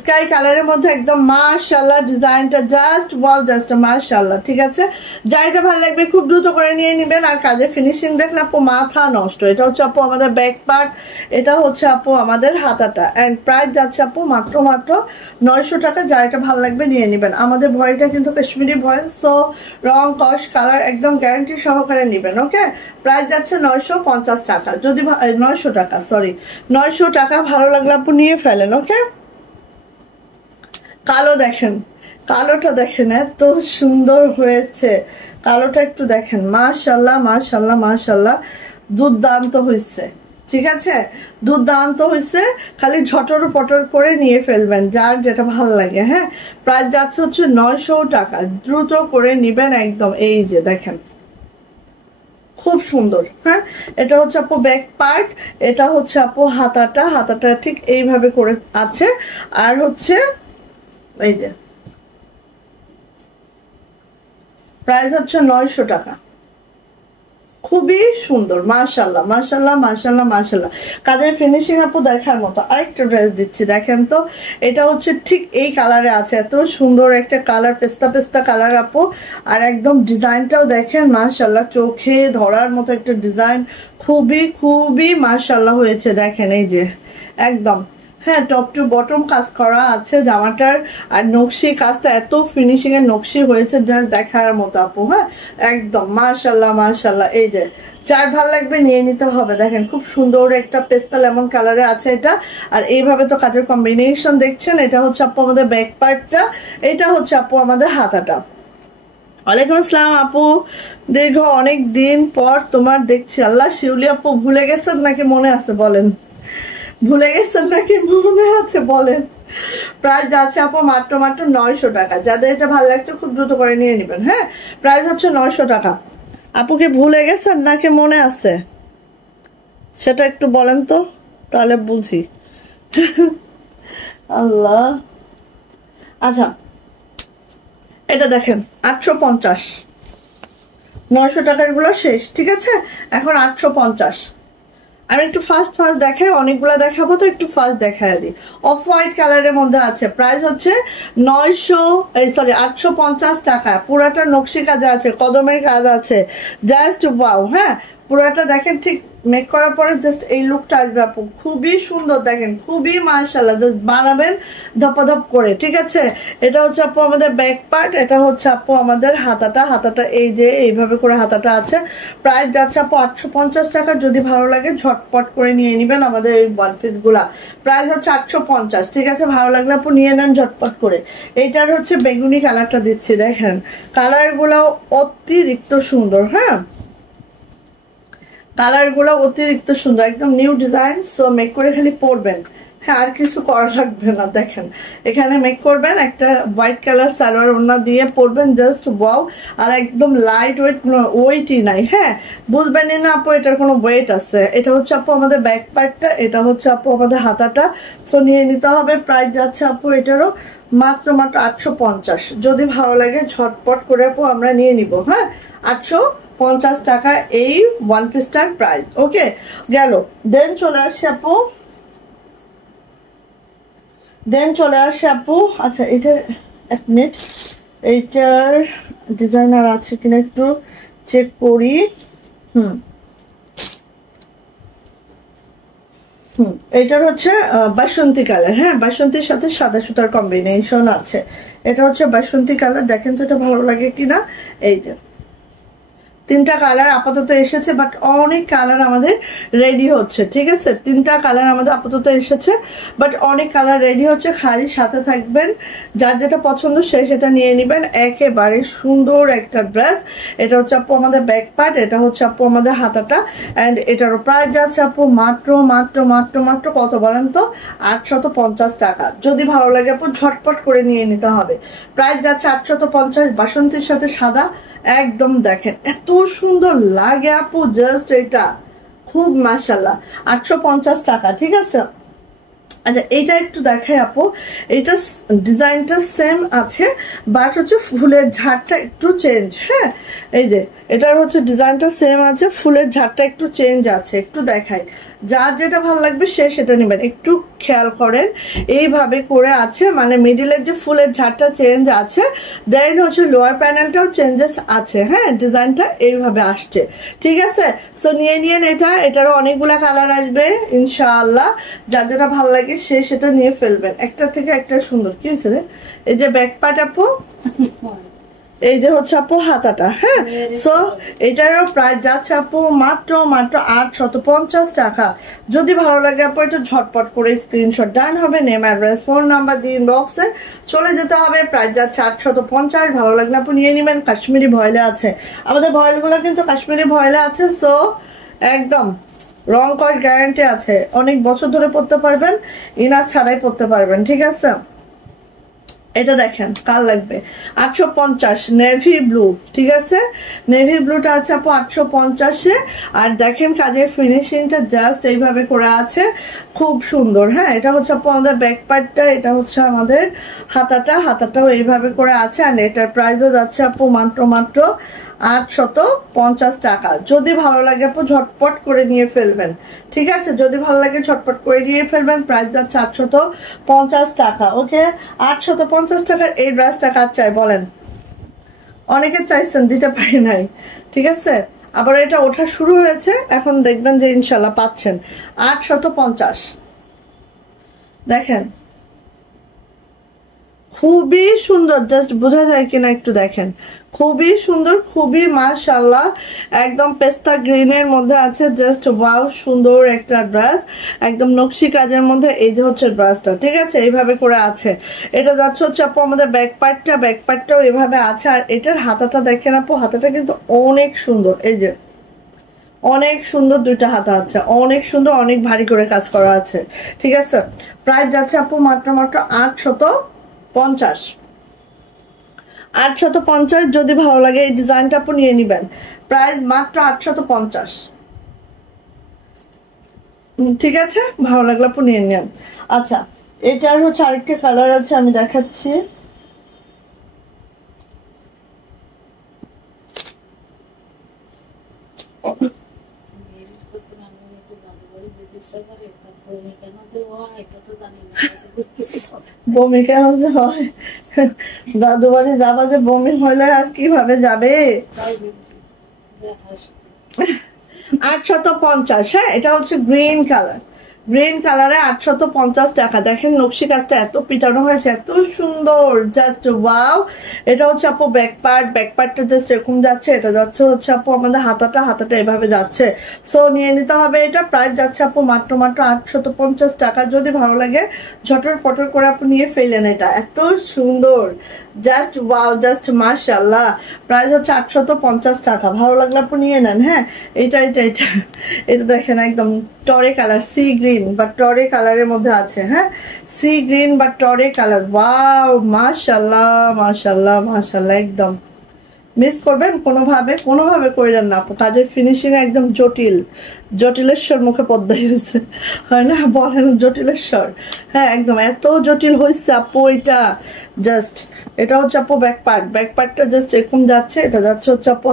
স্কাই কালারের মধ্যে একদম মাশাআল্লাহ, ডিজাইনটা জাস্ট ওয়াও, জাস্ট মাশাআল্লাহ, ঠিক আছে? যা এটা ভালো লাগবে খুব দ্রুত করে নিয়ে নেবেন। আর কাজের ফিনিশিং দেখলে আপু মাথা নষ্ট। এটা হচ্ছে আপু আমাদের ব্যাক পার্ট, এটা হচ্ছে আপু আমাদের হাতাটা, অ্যান্ড প্রাইস যাচ্ছে আপু মাত্র 900 টাকা। যা এটা ভালো লাগবে নিয়ে নেবেন। আমাদের ভয়েলটা কিন্তু কাশ্মীরি ভয়েল, সো রং কস কালার একদম গ্যারান্টি সহকারে নেবেন, ওকে? প্রাইস যাচ্ছে 950 টাকা, যদি 900 টাকা, সরি 900 টাকা। ভালো লাগলে আপু নিয়ে ফেলেন, ওকে? কালো দেখেন, কালোটা দেখেন এত সুন্দর হয়েছে, কালোটা একটু দেখেন, মাশাআল্লাহ মাশাআল্লাহ মাশাআল্লাহ, দুর্দান্ত হয়েছে, ঠিক আছে? দুর্দান্ত হয়েছে, খালি ঝটর পটর করে নিয়ে ফেলবেন যার যেটা ভালো লাগে, হ্যাঁ। প্রাইস যাচ্ছে হচ্ছে 900 টাকা, দ্রুত করে নিবেন একদম। এই যে দেখেন খুব সুন্দর, হ্যাঁ। এটা হচ্ছে আপু ব্যাক পার্ট, এটা হচ্ছে আপু হাতাটা ঠিক এইভাবে করে আছে, আর হচ্ছে এই যে প্রাইস হচ্ছে 900 টাকা। খুবই সুন্দর, মাশাআল্লাহ মাশাআল্লাহ মাশাআল্লাহ মাশাআল্লাহ, কাজের ফিনিশিং আপু দেখার মতো। আরেকটা ড্রেস দিচ্ছি, দেখেন তো, এটা হচ্ছে ঠিক এই কালারে আছে, এত সুন্দর একটা কালার, পেস্তা কালার আপু। আর একদম ডিজাইনটাও দেখেন মাশাআল্লাহ, চোখে ধরার মতো একটা ডিজাইন, খুবই মাশাআল্লাহ হয়েছে, দেখেন এই যে একদম, হ্যাঁ, টপ টু বটম কাজ করা আছে জামাটার। আর নকশি কাজটা এত ফিনিশিং এর নকশি হয়েছে যা দেখার মতো আপু, হ্যাঁ, একদম মাশাআল্লাহ মাশাআল্লাহ। এই যে যার ভাল লাগবে নিয়ে নিতে হবে, দেখেন খুব সুন্দর একটা পেস্তা লেমন কালারে আছে এটা। আর এইভাবে তো কাজের কম্বিনেশন দেখছেন। এটা হচ্ছে আপু আমাদের ব্যাক পার্টটা, এটা হচ্ছে আপু আমাদের হাতাটা। ওয়ালাইকুম আসসালাম আপু, দীর্ঘ অনেক দিন পর তোমার দেখছি। আল্লাহ, শিউলি আপু ভুলে গেছেন নাকি মনে আছে বলেন? ভুলে গেছেন নাকি মনে আছে বলেন? প্রাইস যাচ্ছে আপু মাত্র 900 টাকা। যাদের এটা ভালো লাগছে খুব দ্রুত করে নিয়ে নেবেন, হ্যাঁ। প্রাইস হচ্ছে 900 টাকা। আপু কি ভুলে গেছেন নাকি মনে আছে সেটা একটু বলেন তো, তাহলে বুঝি। আল্লাহ, আচ্ছা এটা দেখেন 850, 900 টাকার গুলো শেষ, ঠিক আছে? এখন 850। আমি একটু ফার্স্ট দেখাই, অনেকগুলো দেখাবো তো একটু ফার্স্ট দেখাই দিই। অফ হোয়াইট কালারের মধ্যে আছে, প্রাইস হচ্ছে 850 টাকা। পুরাটা নকশি কাজে আছে, কদমের কাজ আছে, জাস্ট ওয়াও, হ্যাঁ। পুরাটা দেখেন ঠিক মেক করার পরে জাস্ট এই লুকটা আসবে আপু, খুবই সুন্দর, দেখেন খুবই মাশাআল্লাহ, জাস্ট বানাবেন ধপাধপ করে, ঠিক আছে? এটা হচ্ছে আপু আমাদের ব্যাক পার্ট, এটা হচ্ছে আপু আমাদের হাতাটা এই যে এইভাবে করে হাতাটা আছে। প্রাইস যাচ্ছে আপু 850 টাকা। যদি ভালো লাগে ঝটপট করে নিয়ে নেবেন আমাদের এই ওয়ান পিস গুলা। প্রাইস হচ্ছে 850, ঠিক আছে? ভালো লাগলে আপু নিয়ে নেন ঝটপট করে। এইটার হচ্ছে বেগুনি কালারটা দিচ্ছি, দেখেন কালার গুলো অতিরিক্ত সুন্দর, হ্যাঁ, কালার গুলো অতিরিক্ত সুন্দর, একদম নিউ ডিজাইন। সো মেক করে খালি পরবেন, হ্যাঁ, আর কিছু করা লাগবে না। দেখেন এখানে মেক করবেন, একটা হোয়াইট কালার সালোয়ার ওড়না দিয়ে পরবেন, জাস্ট ওয়াও। আর একদম লাইট ওয়েট, কোনো ওয়েটই নাই। হ্যাঁ, বুঝবেনই না আপু এটার কোনো ওয়েট আছে। এটা হচ্ছে আপু আমাদের ব্যাক পার্টটা, এটা হচ্ছে আপু আমাদের হাতাটা। সো নিয়ে নিতে হবে। প্রাইস যাচ্ছে আপু এটারও মাত্র 850। যদি ভালো লাগে ঝটপট করে আপু আমরা নিয়ে নিব। হ্যাঁ, 850 টাকা এই ওয়ান পিসটার প্রাইস। ওকে, গেল। দেন চলে আসি আপু, আচ্ছা এটার এক মিনিট, এইটার ডিজাইনার আছে কিনা একটু চেক করি। এটার হচ্ছে বাসন্তী কালার। হ্যাঁ, বাসন্তীর সাথে সাদা সুতার কম্বিনেশন আছে। এটা হচ্ছে বাসন্তী কালার। দেখেন তো এটা ভালো লাগে কিনা। এই যে 3টা কালার আপাতত এসেছে, বাট অনেক কালার আমাদের রেডি হচ্ছে। ঠিক আছে, 3টা কালার আমাদের আপাতত এসেছে, বাট অনেক কালার রেডি হচ্ছে। খালি সাথে থাকবেন, যার যেটা পছন্দ সে সেটা নিয়ে নেবেন। একেবারে সুন্দর একটা ড্রেস। এটা হচ্ছে আপু আমাদের ব্যাক পার্ট, এটা হচ্ছে আপু আমাদের হাতাটা। অ্যান্ড এটারও প্রাইস যাচ্ছে আপু মাত্র মাত্র মাত্র মাত্র কত বলেন তো, 850 টাকা। যদি ভালো লাগে আপু ঝটপট করে নিয়ে নিতে হবে। প্রাইস যাচ্ছে 850, বাসন্তীর সাথে সাদা। একদম দেখেন এত সুন্দর লাগে আপু, জাস্ট এটা খুব মাশাআল্লাহ। 850 টাকা। ঠিক আছে, আচ্ছা এইটা একটু দেখাই আপু। এটা ডিজাইনটা সেম আছে, বাট হচ্ছে ফুলের ঝাড়টা একটু চেঞ্জ। হ্যাঁ, এই যে এটার হচ্ছে ডিজাইনটা সেম আছে, ফুলের ঝাড়টা একটু চেঞ্জ আছে। একটু দেখাই, যার যেটা ভালো লাগবে সে সেটা নেবেন। একটু খেয়াল করেন, এইভাবে করে আছে, মানে মিডিলের যে ফুলের ঝাড়টা চেঞ্জ আছে, দেন হচ্ছে লোয়ার প্যানেলটাও চেঞ্জেস আছে। হ্যাঁ, ডিজাইনটা এইভাবে আসছে। ঠিক আছে, সো নিয়ে নিয়েন এটা। এটারও অনেকগুলা কালার আসবে ইনশাআল্লাহ। যার যেটা ভালো লাগে সে সেটা নিয়ে ফেলবেন। একটা থেকে একটা সুন্দর। কি হয়েছে রে? এই যে ব্যাক পার্ট আপু, এই যে হচ্ছে আপু হাতাটা। হ্যাঁ, সো এটারও প্রাইস যাচ্ছে আপু মাত্র মাত্র 850 টাকা। যদি ভালো লাগে আপু একটু ঝটপট করে স্ক্রিনশট ডান হবে, নেম অ্যাড্রেস ফোন নাম্বার দিয়ে ইনবক্সে চলে যেতে হবে। প্রাইস যাচ্ছে 850। ভালো লাগলে আপু নিয়ে নেবেন। কাশ্মীরি ভয়েলে আছে, আমাদের ভয়েলগুলো কিন্তু কাশ্মীরি ভয়েলে আছে। সো একদম রং কয়ের গ্যারান্টি আছে, অনেক বছর ধরে পড়তে পারবেন, ইনার ছাড়াই পড়তে পারবেন। ঠিক আছে, এটা দেখেন কার লাগবে। 850 নেভি ব্লু। ঠিক আছে, নেভি ব্লুটা আছে আপু 850-এ। আর দেখেন কাজের ফিনিশিংটা জাস্ট এইভাবে করে আছে, খুব সুন্দর। হ্যাঁ, এটা হচ্ছে আপু আমাদের ব্যাক পার্টটা, এটা হচ্ছে আমাদের হাতাটাও এইভাবে করে আছে। আর এটার প্রাইসও যাচ্ছে আপু মাত্র মাত্র 850 টাকা। যদি ভালো লাগে আপু ঝটপট করে নিয়ে ফেলবেন। ঠিক আছে, যদি ভালো লাগে ঝটপট করে নিয়ে ফেলবেন। প্রাইস যাচ্ছে 850 টাকা। ওকে, 850 টাকার এই ড্রেসটা কার চাই বলেন? অনেকে চাইছেন, দিতে পারি নাই। ঠিক আছে, আবার এটা ওঠা শুরু হয়েছে, এখন দেখবেন যে ইনশাল্লাহ পাচ্ছেন। 850। দেখেন খুবই সুন্দর, জাস্ট বোঝা যায় কিনা একটু দেখেন। খুবই সুন্দর, খুবই মাশাআল্লাহ। একদম পেস্তা গ্রিনের মধ্যে আছে, জাস্ট ওয়াও সুন্দর একটা ড্রেস, একদম নকশি কাজের মধ্যে। এই যে হচ্ছে ড্রেসটা। ঠিক আছে, এইভাবে করে আছে। এটা যাচ্ছে হচ্ছে আপু আমাদের ব্যাক পার্টটাও এভাবে আছে। আর এটার হাতাটা দেখেন আপু, হাতাটা কিন্তু অনেক সুন্দর। এই যে অনেক সুন্দর দুইটা হাতা আছে, অনেক সুন্দর, অনেক ভারী করে কাজ করা আছে। ঠিক আছে, প্রাইস যাচ্ছে আপু মাত্র মাত্র 850। 850। যদি ভালো লাগে এই ডিজাইনটা আপু নিয়ে নিবেন। প্রাইস মাত্র 850। ঠিক আছে, ভালো লাগলে আপু নিয়ে নেন। আচ্ছা, এটার হচ্ছে আরেকটা কালার আছে, আমি দেখাচ্ছি। বমি কেন যে হয়? দাদু বাড়ি যাবা যে বমি হইলে আর কিভাবে যাবে? 850। হ্যাঁ, এটা হচ্ছে গ্রিন কালার, গ্রিন কালারে 850 টাকা। দেখেন নকশি কাজটা এত পিটানো হয়েছে, এত সুন্দর, জাস্ট ওয়াও। এটা হচ্ছে আপু ব্যাক পার্টটা জাস্ট এরকম যাচ্ছে। এটা যাচ্ছে হচ্ছে আপু আমাদের হাতাটা এভাবে যাচ্ছে। সো নিয়ে নিতে হবে এটা। প্রাইস যাচ্ছে আপু মাত্র মাত্র 850 টাকা। যদি ভালো লাগে ঝটর পটর করে আপু নিয়ে ফেলেন। এটা এত সুন্দর, জাস্ট ওয়াও, জাস্ট মাশাআল্লাহ। প্রাইস হচ্ছে 850 টাকা। ভালো লাগলে আপনি নিয়ে নেন। হ্যাঁ, এটা এটা এটা এটা দেখেন একদম টরে কালার, সি গ্রিন বা টরে কালারের মধ্যে আছে। হ্যাঁ, সি গ্রিন বা টরে কালার, ওয়াও মাশাআল্লাহ মাশাআল্লাহ মাশাআল্লাহ। একদম মিস করবেন কোনোভাবে কইলেন না আপু। কাজের ফিনিশিং একদম জটিল, জটিলেশ্বর মুখে পদ্মা হয়েছে, হয় না বলেন জটিলেশ্বর। হ্যাঁ একদম এত জটিল হয়েছে আপু। জাস্ট এটা হচ্ছে আপু ব্যাক পার্টটা জাস্ট এরকম যাচ্ছে, এটা যাচ্ছে হচ্ছে আপু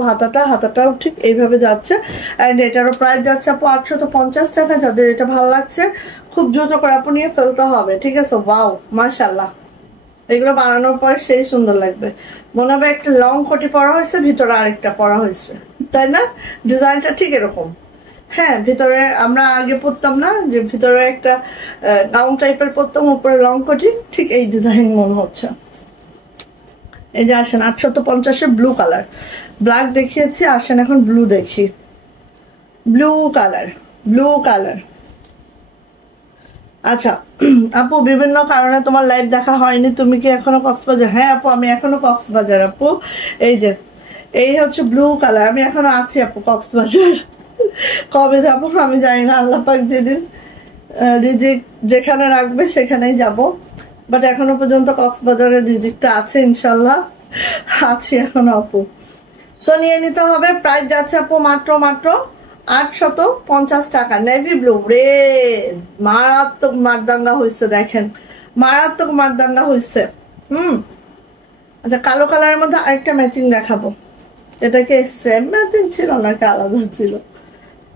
হাতাটাও ঠিক এইভাবে যাচ্ছে। অ্যান্ড এটারও প্রাইস যাচ্ছে আপু 850 টাকা। যাদের এটা ভালো লাগছে খুব দ্রুত করে আপু নিয়ে ফেলতে হবে, ঠিক আছে। ওয়াও মাশাআল্লাহ, এগুলো বানানোর পর সেই সুন্দর লাগবে। মনে হবে একটা লং কোটি পরা হয়েছে, ভিতরে আরেকটা পরা হয়েছে, তাই না? ডিজাইনটা ঠিক এরকম। হ্যাঁ, ভিতরে আমরা আগে পরতাম না যে ভিতরে একটা গাউন টাইপের পরতাম, উপরে লং কোটি, ঠিক এই ডিজাইন মনে হচ্ছে। এই যে আসেন 850-এ ব্লু কালার, ব্ল্যাক দেখিয়েছি, আসেন এখন ব্লু দেখি। Blue colour. আচ্ছা আপু, বিভিন্ন কারণে তোমার লাইভ দেখা হয়নি, তুমি কি এখনো কক্সবাজার? হ্যাঁ আপু, আমি এখনো কক্সবাজার আপু। এই হচ্ছে ব্লু কালার, আমি এখনো আছি আপু কক্সবাজার। কবে যাবো আমি জানি না, আল্লাহ পাক যেদিন রিজিক যেখানে রাখবে সেখানেই যাব। বাট এখনো পর্যন্ত কক্সবাজারের রিজিকটা আছে ইনশাল্লাহ, আছি এখনো আপু। সো নিয়ে নিতে হবে। প্রাইস যাচ্ছে আপু মাত্র 850 টাকা। নেভি ব্লু রে, মারাত্মক মারদাঙ্গা হয়েছে, দেখেন মারাত্মক মারদাঙ্গা হয়েছে। আচ্ছা, কালো কালারের মধ্যে আরেকটা ম্যাচিং দেখাবো। এটাকে সেম ম্যাচিং ছিল নাকি আলাদা ছিল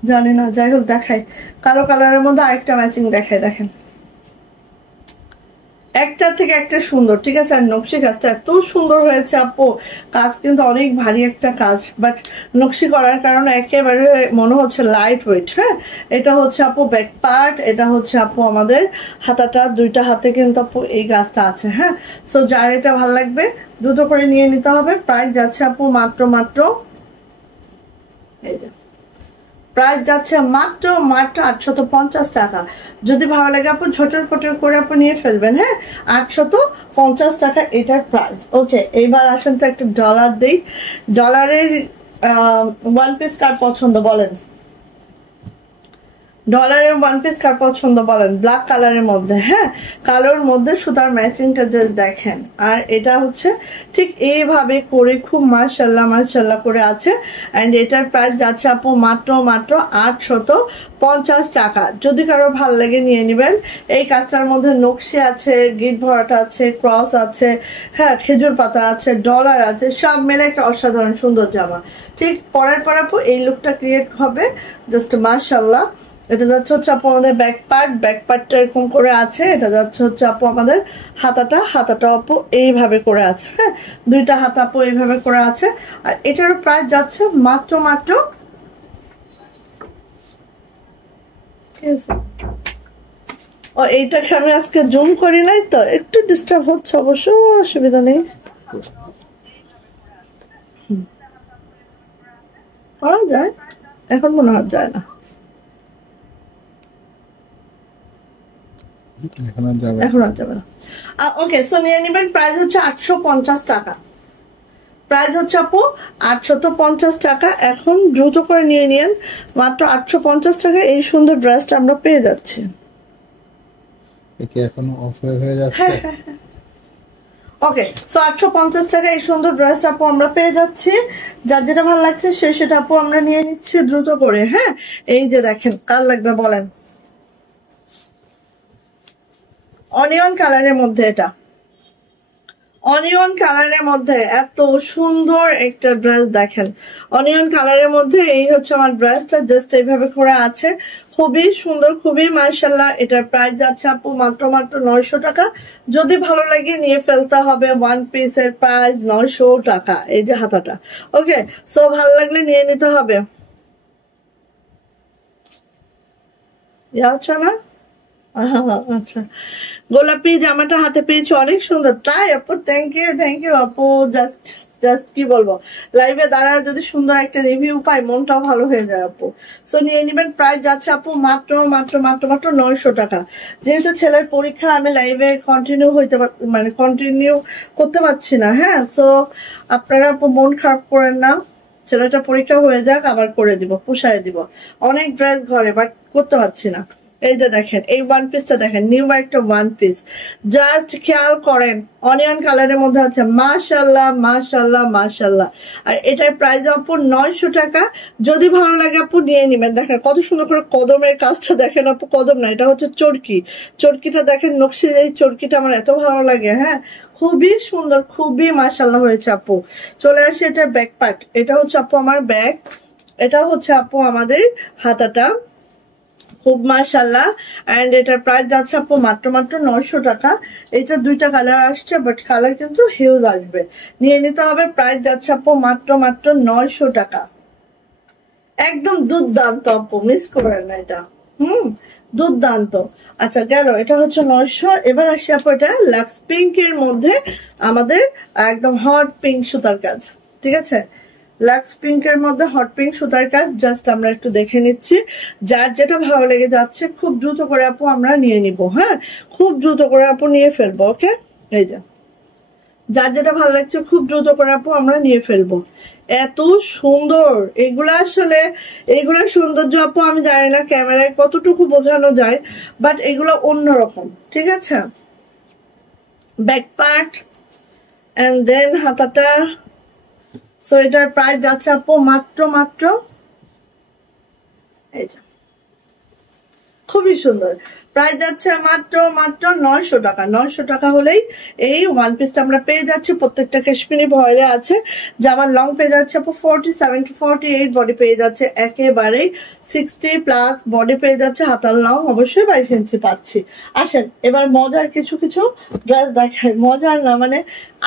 জানি না, যাই হোক দেখাই। কালো কালারের মধ্যে আরেকটা ম্যাচিং দেখাই, দেখেন একটার থেকে একটা সুন্দর, ঠিক আছে। আর নকশি কাজটা এত সুন্দর হয়েছে আপু, কাজ কিন্তু অনেক ভারী একটা কাজ, বাট নকশি করার কারণে একেবারে মনে হচ্ছে লাইট ওয়েট। হ্যাঁ, এটা হচ্ছে আপু ব্যাক পার্ট, এটা হচ্ছে আপু আমাদের হাতাটা, দুইটা হাতে কিন্তু আপু এই কাজটা আছে। হ্যাঁ, সো যার এটা ভালো লাগবে দ্রুত করে নিয়ে নিতে হবে। প্রাইস যাচ্ছে আপু মাত্র এই যে প্রাইস যাচ্ছে মাত্র 850 টাকা। যদি ভালো লাগে আপু ঝটর পটর করে আপু নিয়ে ফেলবেন। হ্যাঁ, 850 টাকা এটার প্রাইস। ওকে, এইবার আসেন তো একটা ডলার দেই। ডলারের ওয়ান পিস কার পছন্দ বলেন? ডলারের ওয়ান পিস কার পছন্দ বলেন? ব্ল্যাক কালারের মধ্যে, হ্যাঁ কালোর মধ্যে সুতার ম্যাচিংটা জাস্ট দেখেন। আর এটা হচ্ছে ঠিক এইভাবে করে খুব মাশাল্লাহ করে আছে। অ্যান্ড এটার প্রাইস যাচ্ছে আপু মাত্র 850 টাকা। যদি কারো ভালো লাগে নিয়ে নেবেন। এই কাজটার মধ্যে নকশি আছে, গিট ভরাটা আছে, ক্রস আছে, হ্যাঁ খেজুর পাতা আছে, ডলার আছে, সব মিলে একটা অসাধারণ সুন্দর জামা। ঠিক পরার পর আপু এই লুকটা ক্রিয়েট হবে, জাস্ট মাশাল্লাহ। এটা যাচ্ছে হচ্ছে আপু আমাদের ব্যাক পার্টটা এরকম করে আছে। এটা যাচ্ছে হচ্ছে আপু আমাদের হাতাটা আপু এইভাবে করে আছে। হ্যাঁ, দুইটা হাতা আপু এইভাবে করে আছে। আর এটার প্রাইস যাচ্ছে মাত্র ও, এইটাকে আমি আজকে জুম করি নাই তো, একটু ডিস্টার্ব হচ্ছে, অবশ্য অসুবিধা নেই, করা যায়। এখন মনে হয় যায় না, এখন আর যাবে না। ওকে, সো নিয়ে নেবেন। প্রাইস হচ্ছে 850 টাকা। প্রাইস হচ্ছে আপু 850 টাকা। এখন দ্রুত করে নিয়ে নিন, মাত্র 850 টাকা এই সুন্দর ড্রেসটা আমরা পেয়ে যাচ্ছি। এখনো অফ হয়ে যাচ্ছে। ওকে, সো 850 টাকা এই সুন্দর ড্রেসটা আপু আমরা পেয়ে যাচ্ছি। যার যেটা ভালো লাগছে সেটা আপু আমরা নিয়ে নিচ্ছি দ্রুত করে। হ্যাঁ, এই যে দেখেন, কার লাগবে বলেন? অনিয়ন কালারের মধ্যে, এটা অনিয়ন কালারের মধ্যে এত সুন্দর একটা ড্রেস দেখেন। অনিয়ন কালারের মধ্যে এই হচ্ছে আমার ড্রেসটা, জাস্ট এইভাবে করে আছে, খুবই সুন্দর, খুবই মাশাআল্লাহ। এটার প্রাইস যাচ্ছে আপু মাত্র 900 টাকা। যদি ভালো লাগে নিয়ে ফেলতে হবে। ওয়ান পিসের প্রাইস 900 টাকা। এই যে হাতাটা। ওকে, সো ভালো লাগলে নিয়ে নিতে হবে। আচ্ছা না, আচ্ছা, গোলাপি জামাটা হাতে পেয়েছি, অনেক সুন্দর। তাই আপু, থ্যাংক ইউ আপু, জাস্ট জাস্ট কি বলবো, লাইভে দাঁড়ায় যদি সুন্দর একটা রিভিউ পাই মনটাও ভালো হয়ে যায় আপু। সো নিয়ে নিবেন। প্রাইস যাচ্ছে আপু মাত্র মাত্র মাত্র মাত্র 900 টাকা। যেহেতু ছেলের পরীক্ষা আমি লাইভে কন্টিনিউ করতে পারছি না, হ্যাঁ। সো আপনারা আপু মন খারাপ করেন না, ছেলেটা পরীক্ষা হয়ে যাক আবার করে দিব, পুষায় দিব। অনেক ড্রেস ঘরে বাট করতে পারছি না। এই যে দেখেন এই ওয়ান পিসটা দেখেন, নিউ একটা ওয়ান পিস, জাস্ট খেয়াল করেন অনিয়ন কালারের মধ্যে আছে। মাশাল্লাহ মাশাল্লাহ মাশাল্লাহ। আর এটার প্রাইস আপু 900 টাকা। যদি ভালো লাগে আপু নিয়ে নিবেন। দেখেন কত সুন্দর করে কদমের কাজটা দেখেন আপু, কদম না এটা হচ্ছে চরকি, চরকিটা দেখেন নকশির, এই চরকিটা আমার এত ভালো লাগে, হ্যাঁ খুবই সুন্দর, খুবই মাশাল্লাহ হয়েছে আপু। চলে আসি এটার ব্যাক পার্ট, এটা হচ্ছে আপু আমার ব্যাক, এটা হচ্ছে আপু আমাদের হাতাটা, খুব মাশাল্লাহ। এন্ড এটার প্রাইস যাচ্ছে আপু মাত্র মাত্র 900 টাকা। এটা দুইটা কালার আসছে, বাট কালার কিন্তু হিউজ আসবে, নিয়ে নিতে হবে। প্রাইস যাচ্ছে আপু মাত্র মাত্র 900 টাকা। একদম দুর্দান্ত আপু, মিস করবেন না এটা, দুর্দান্ত। আচ্ছা গেল, এটা হচ্ছে 900। এবার আসি আপু এটা লাক্স পিঙ্ক এর মধ্যে আমাদের একদম হট পিঙ্ক সুতার কাজ, ঠিক আছে, লাক্স পিঙ্কের মধ্যে হট পিঙ্ক সুতার কাজ। জাস্ট আমরা একটু দেখে নিচ্ছি, যার যেটা ভালো লেগে যাচ্ছে খুব দ্রুত করে আপু আমরা নিয়ে নিব, হ্যাঁ খুব দ্রুত করে আপু নিয়ে ফেলবো। ওকে, এই যে যার যেটা ভালো লাগছে খুব দ্রুত করে আপু আমরা নিয়ে ফেলবো। এত সুন্দর এগুলা, আসলে এগুলার সৌন্দর্য আপু আমি জানি না ক্যামেরায় কতটুকু বোঝানো যায়, বাট এগুলো অন্যরকম, ঠিক আছে। ব্যাক পার্ট এন্ড দেন হাতাটা। সো এটার প্রাইস যাচ্ছে আপু মাত্র মাত্র, এই যে খুবই সুন্দর, প্রাইস যাচ্ছে মাত্র মাত্র 900 টাকা। 900 টাকা হলেই এই ওয়ান পিসটা আমরা পেয়ে যাচ্ছি। প্রত্যেকটা কাশ্মীরি ভয়েলে আছে। জামার লং পেয়ে যাচ্ছে আপু 47 to 48, বডি পেয়ে যাচ্ছে একেবারেই 60 প্লাস, বডি পেয়ে যাচ্ছে। হাতার লং অবশ্যই 22 ইঞ্চি পাচ্ছি। আসেন এবার মজার কিছু কিছু ড্রেস দেখাই, মজার না মানে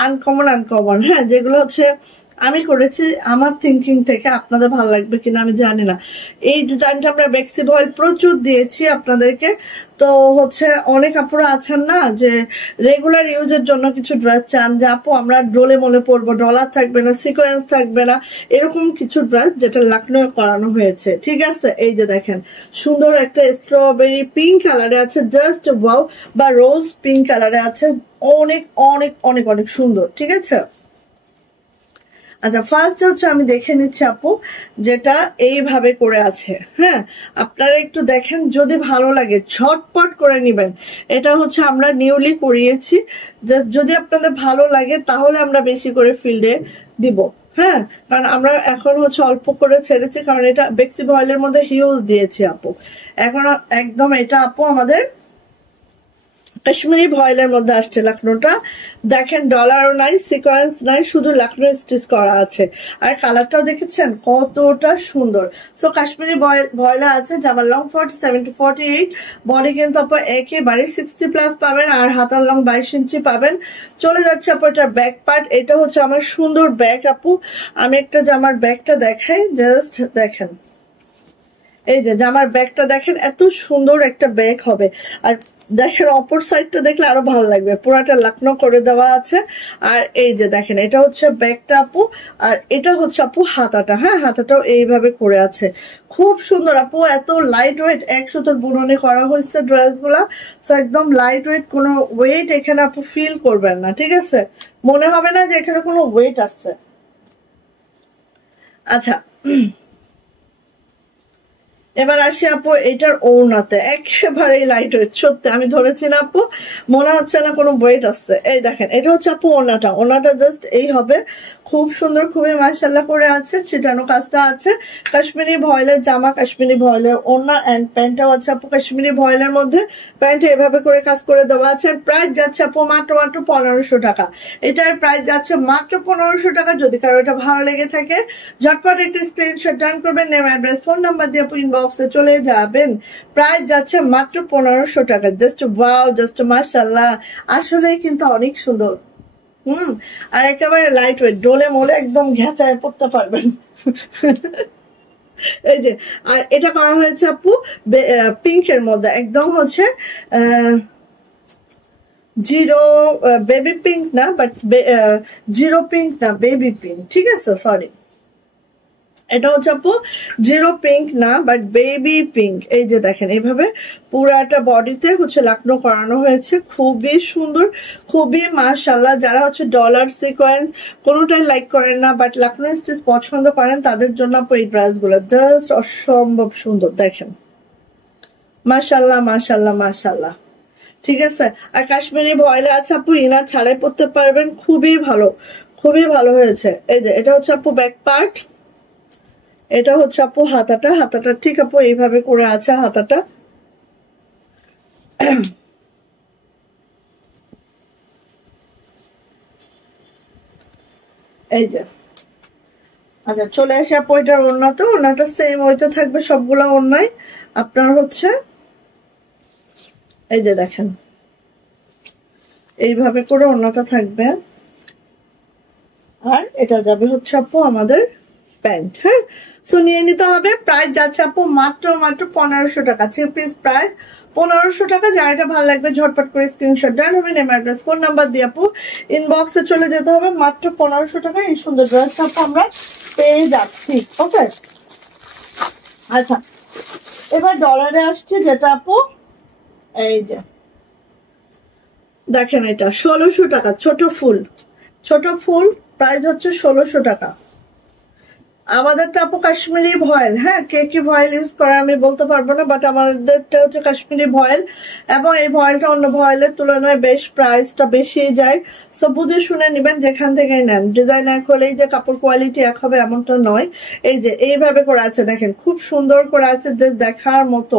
আনকমন, হ্যাঁ যেগুলো হচ্ছে আমি করেছি আমার থিঙ্কিং থেকে, আপনাদের ভালো লাগবে কিনা আমি জানি না। এই ডিজাইনটা আমরা বেক্সি ভয়েল প্রচুর দিয়েছি আপনাদেরকে। তো হচ্ছে অনেক আপুরা আছেন না যে রেগুলার ইউজের জন্য কিছু ড্রেস চান, যে আপু আমরা ডোলে মোলে পরবো, ডলার থাকবে না, সিকোয়েন্স থাকবে না, এরকম কিছু ড্রেস যেটা লাকনো করানো হয়েছে, ঠিক আছে। এই যে দেখেন সুন্দর একটা স্ট্রবেরি পিঙ্ক কালারে আছে, জাস্ট ওয়াও, বা রোজ পিঙ্ক কালারে আছে, অনেক অনেক অনেক অনেক সুন্দর, ঠিক আছে। আচ্ছা ফার্স্ট হচ্ছে আমি দেখে নিচ্ছি আপু, যেটা এইভাবে করে আছে, হ্যাঁ আপনারা একটু দেখেন, যদি ভালো লাগে ঝটপট করে নিবেন। এটা হচ্ছে আমরা নিউলি করিয়েছি, যদি আপনাদের ভালো লাগে তাহলে আমরা বেশি করে ফিল্ডে দিব, হ্যাঁ কারণ আমরা এখন হচ্ছে অল্প করে ছেড়েছি, কারণ এটা বেক্সি ভয়েলের মধ্যে হিউজ দিয়েছি আপু। এখন একদম এটা আপু আমাদের কাশ্মীরি ভয়েলের মধ্যে আসছে লাকনোটা। দেখেন ডলারও নাই, সিকোয়েন্স নাই, শুধু লাকনো স্টিচ করা আছে। আর কালারটাও দেখেছেন কতটা সুন্দর। সো কাশ্মীরি ভয়েলে আছে, জামার লং 47 to 48, বডি কিন্তু আপু একেবারে 60 প্লাস পাবেন, আর হাতার লং 22 ইঞ্চি পাবেন। চলে যাচ্ছে আপু এটার ব্যাক পার্ট, এটা হচ্ছে আমার সুন্দর ব্যাক আপু। আমি একটা জামার ব্যাগটা দেখাই, জাস্ট দেখেন, এই যে জামার ব্যাগটা দেখেন, এত সুন্দর একটা ব্যাগ হবে। আর দেখেন অপর সাইডটা দেখলে আরো ভালো লাগবে, পুরাটা লাকনো করে দেওয়া আছে। আর এই যে দেখেন এটা হচ্ছে ব্যাগটা আপু, আর এটা হচ্ছে আপু হাতাটা, হ্যাঁ হাতাটাও এইভাবে করে আছে, খুব সুন্দর আপু। এত লাইট ওয়েট, 100 বুননে করা হয়েছে ড্রেস গুলা। তো একদম লাইট ওয়েট, কোনো ওয়েট এখানে আপু ফিল করবেন না, ঠিক আছে, মনে হবে না যে এখানে কোনো ওয়েট আসছে। আচ্ছা এবার আসি আপু এটার ওড়নাতে, একেবারেই লাইট ওয়েট, সত্যি আমি ধরেছি না আপু, মনে হচ্ছে না কোনো ওয়েট আসছে। এই দেখেন এটা হচ্ছে আপু ওড়নাটা জাস্ট এই হবে, খুব সুন্দর, খুবই মাশাআল্লাহ করে আছে, ছিটানো কাজটা আছে। কাশ্মীরি ভয়েলের জামা, কাশ্মীরি ভয়েলের ওড়না, এন্ড প্যান্টটাও আছে আপু কাশ্মীরি ভয়েলের মধ্যে, প্যান্টে এভাবে করে কাজ করে দেওয়া আছে। প্রাইস যাচ্ছে আপু মাত্র মাত্র 1500 টাকা। এটার প্রাইস যাচ্ছে মাত্র 1500 টাকা। যদি কারো এটা ভালো লেগে থাকে ঝটপট একটা স্ক্রিনশট ডান করবেন, নেম অ্যাড্রেস ফোন নাম্বার দিয়ে আপু ইনবক্সে চলে যাবেন। প্রাইস যাচ্ছে মাত্র 1500 টাকা। জাস্ট ওয়াও, জাস্ট মাশাআল্লাহ, আসলেই কিন্তু অনেক সুন্দর। আর একেবারে লাইট ওয়েট, ডোলে মোলে একদম ঘেঁচায় পড়তে পারবেন। এই যে, আর এটা করা হয়েছে আপু পিঙ্কের মধ্যে, একদম হচ্ছে জিরো বেবি পিঙ্ক না, বাট জিরো পিঙ্ক না, বেবি পিঙ্ক, ঠিক আছে, সরি, এটা হচ্ছে আপু জিরো পিঙ্ক না, বাট বেবি পিঙ্ক। এই যে দেখেন এইভাবে পুরাটা বডিতে হচ্ছে লাকনো করানো হয়েছে, খুবই সুন্দর, খুবই মাশাআল্লাহ। যারা হচ্ছে ডলার সিকোয়েন্স কোনোটাই লাইক করেন না, বাট লাকনো স্টিচ পছন্দ করেন, তাদের জন্য আপু এই ড্রেসগুলো জাস্ট অসম্ভব সুন্দর। দেখেন মাশাআল্লাহ মাশাআল্লাহ মাশাআল্লাহ, ঠিক আছে। আর কাশ্মীরি ভয়েলে আছে আপু, ইনার ছাড়াই পরতে পারবেন, খুবই ভালো, খুবই ভালো হয়েছে। এই যে এটা হচ্ছে আপু ব্যাক পার্ট, এটা হচ্ছে আপু হাতাটা, হাতাটা ঠিক আপু এইভাবে করে আছে হাতাটা। এই যে আচ্ছা চলে আসে আপু এটার ওড়নাতে, ওড়নাটা সেম ওইটা থাকবে সবগুলা ওড়নায় আপনার হচ্ছে এই যে দেখেন এইভাবে করে ওড়নাটা থাকবে। আর এটা যাবে হচ্ছে আপু আমাদের প্যান্ট। হ্যাঁ, সো নিয়ে নিতে হবে। প্রাইস যাচ্ছে আপু মাত্র 1500 টাকা, 3 পিস প্রাইস 1500 টাকা। যা এটা ভালো লাগবে ঝটপট করে স্ক্রিনশট দেন, হবে নেম অ্যাড্রেস ফোন নাম্বার দিয়ে আপু ইনবক্সে চলে যেতে হবে। মাত্র 1500 টাকা এই সুন্দর ড্রেসটা আপু আমরা পেয়ে যাচ্ছি। ওকে, আচ্ছা এবার ডলারে আসছে, যেটা আপু এই যে দেখেন এটা 1600 টাকা, ছোট ফুল, ছোট ফুল প্রাইস হচ্ছে 1600 টাকা। আমাদেরটা আপু কাশ্মীরি ভয়েল, হ্যাঁ কে কি ভয়েল ইউজ করে আমি বলতে পারবো না, বাট আমাদেরটা হচ্ছে কাশ্মীরি ভয়েল, এবং এই ভয়েলটা অন্য ভয়েলের তুলনায় বেশ প্রাইসটা বেশি যায়। সো বুঝে শুনে নেবেন যেখান থেকে নেন। ডিজাইন এক হলেই যে কাপড় কোয়ালিটি এক হবে এমনটা নয়। এই যে এইভাবে করে আছে দেখেন, খুব সুন্দর করে আছে, যে দেখার মতো।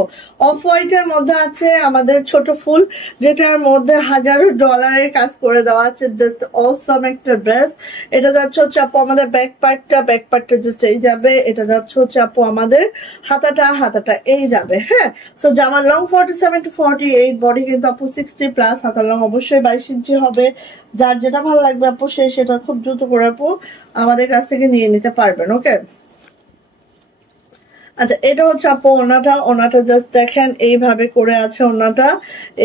অফ হোয়াইটের মধ্যে আছে আমাদের ছোট ফুল, যেটার মধ্যে হাজারো ডলারের কাজ করে দেওয়া আছে, জাস্ট অসম একটা ড্রেস। এটা যাচ্ছে হচ্ছে আপু আমাদের ব্যাক পার্টটা জাস্ট এই যাবে, এটা যাচ্ছে হচ্ছে আপু আমাদের হাতাটা এই যাবে। হ্যাঁ, সো জামার লং 47 to 48, বডি কিন্তু আপু 60 প্লাস, হাতার লং অবশ্যই 22 ইঞ্চি হবে। যার যেটা ভালো লাগবে আপু সেটা খুব দ্রুত করে আপু আমাদের কাছ থেকে নিয়ে নিতে পারবেন। ওকে, আচ্ছা এটা হচ্ছে আপু ওনাটা জাস্ট দেখেন এইভাবে করে আছে, ওনাটা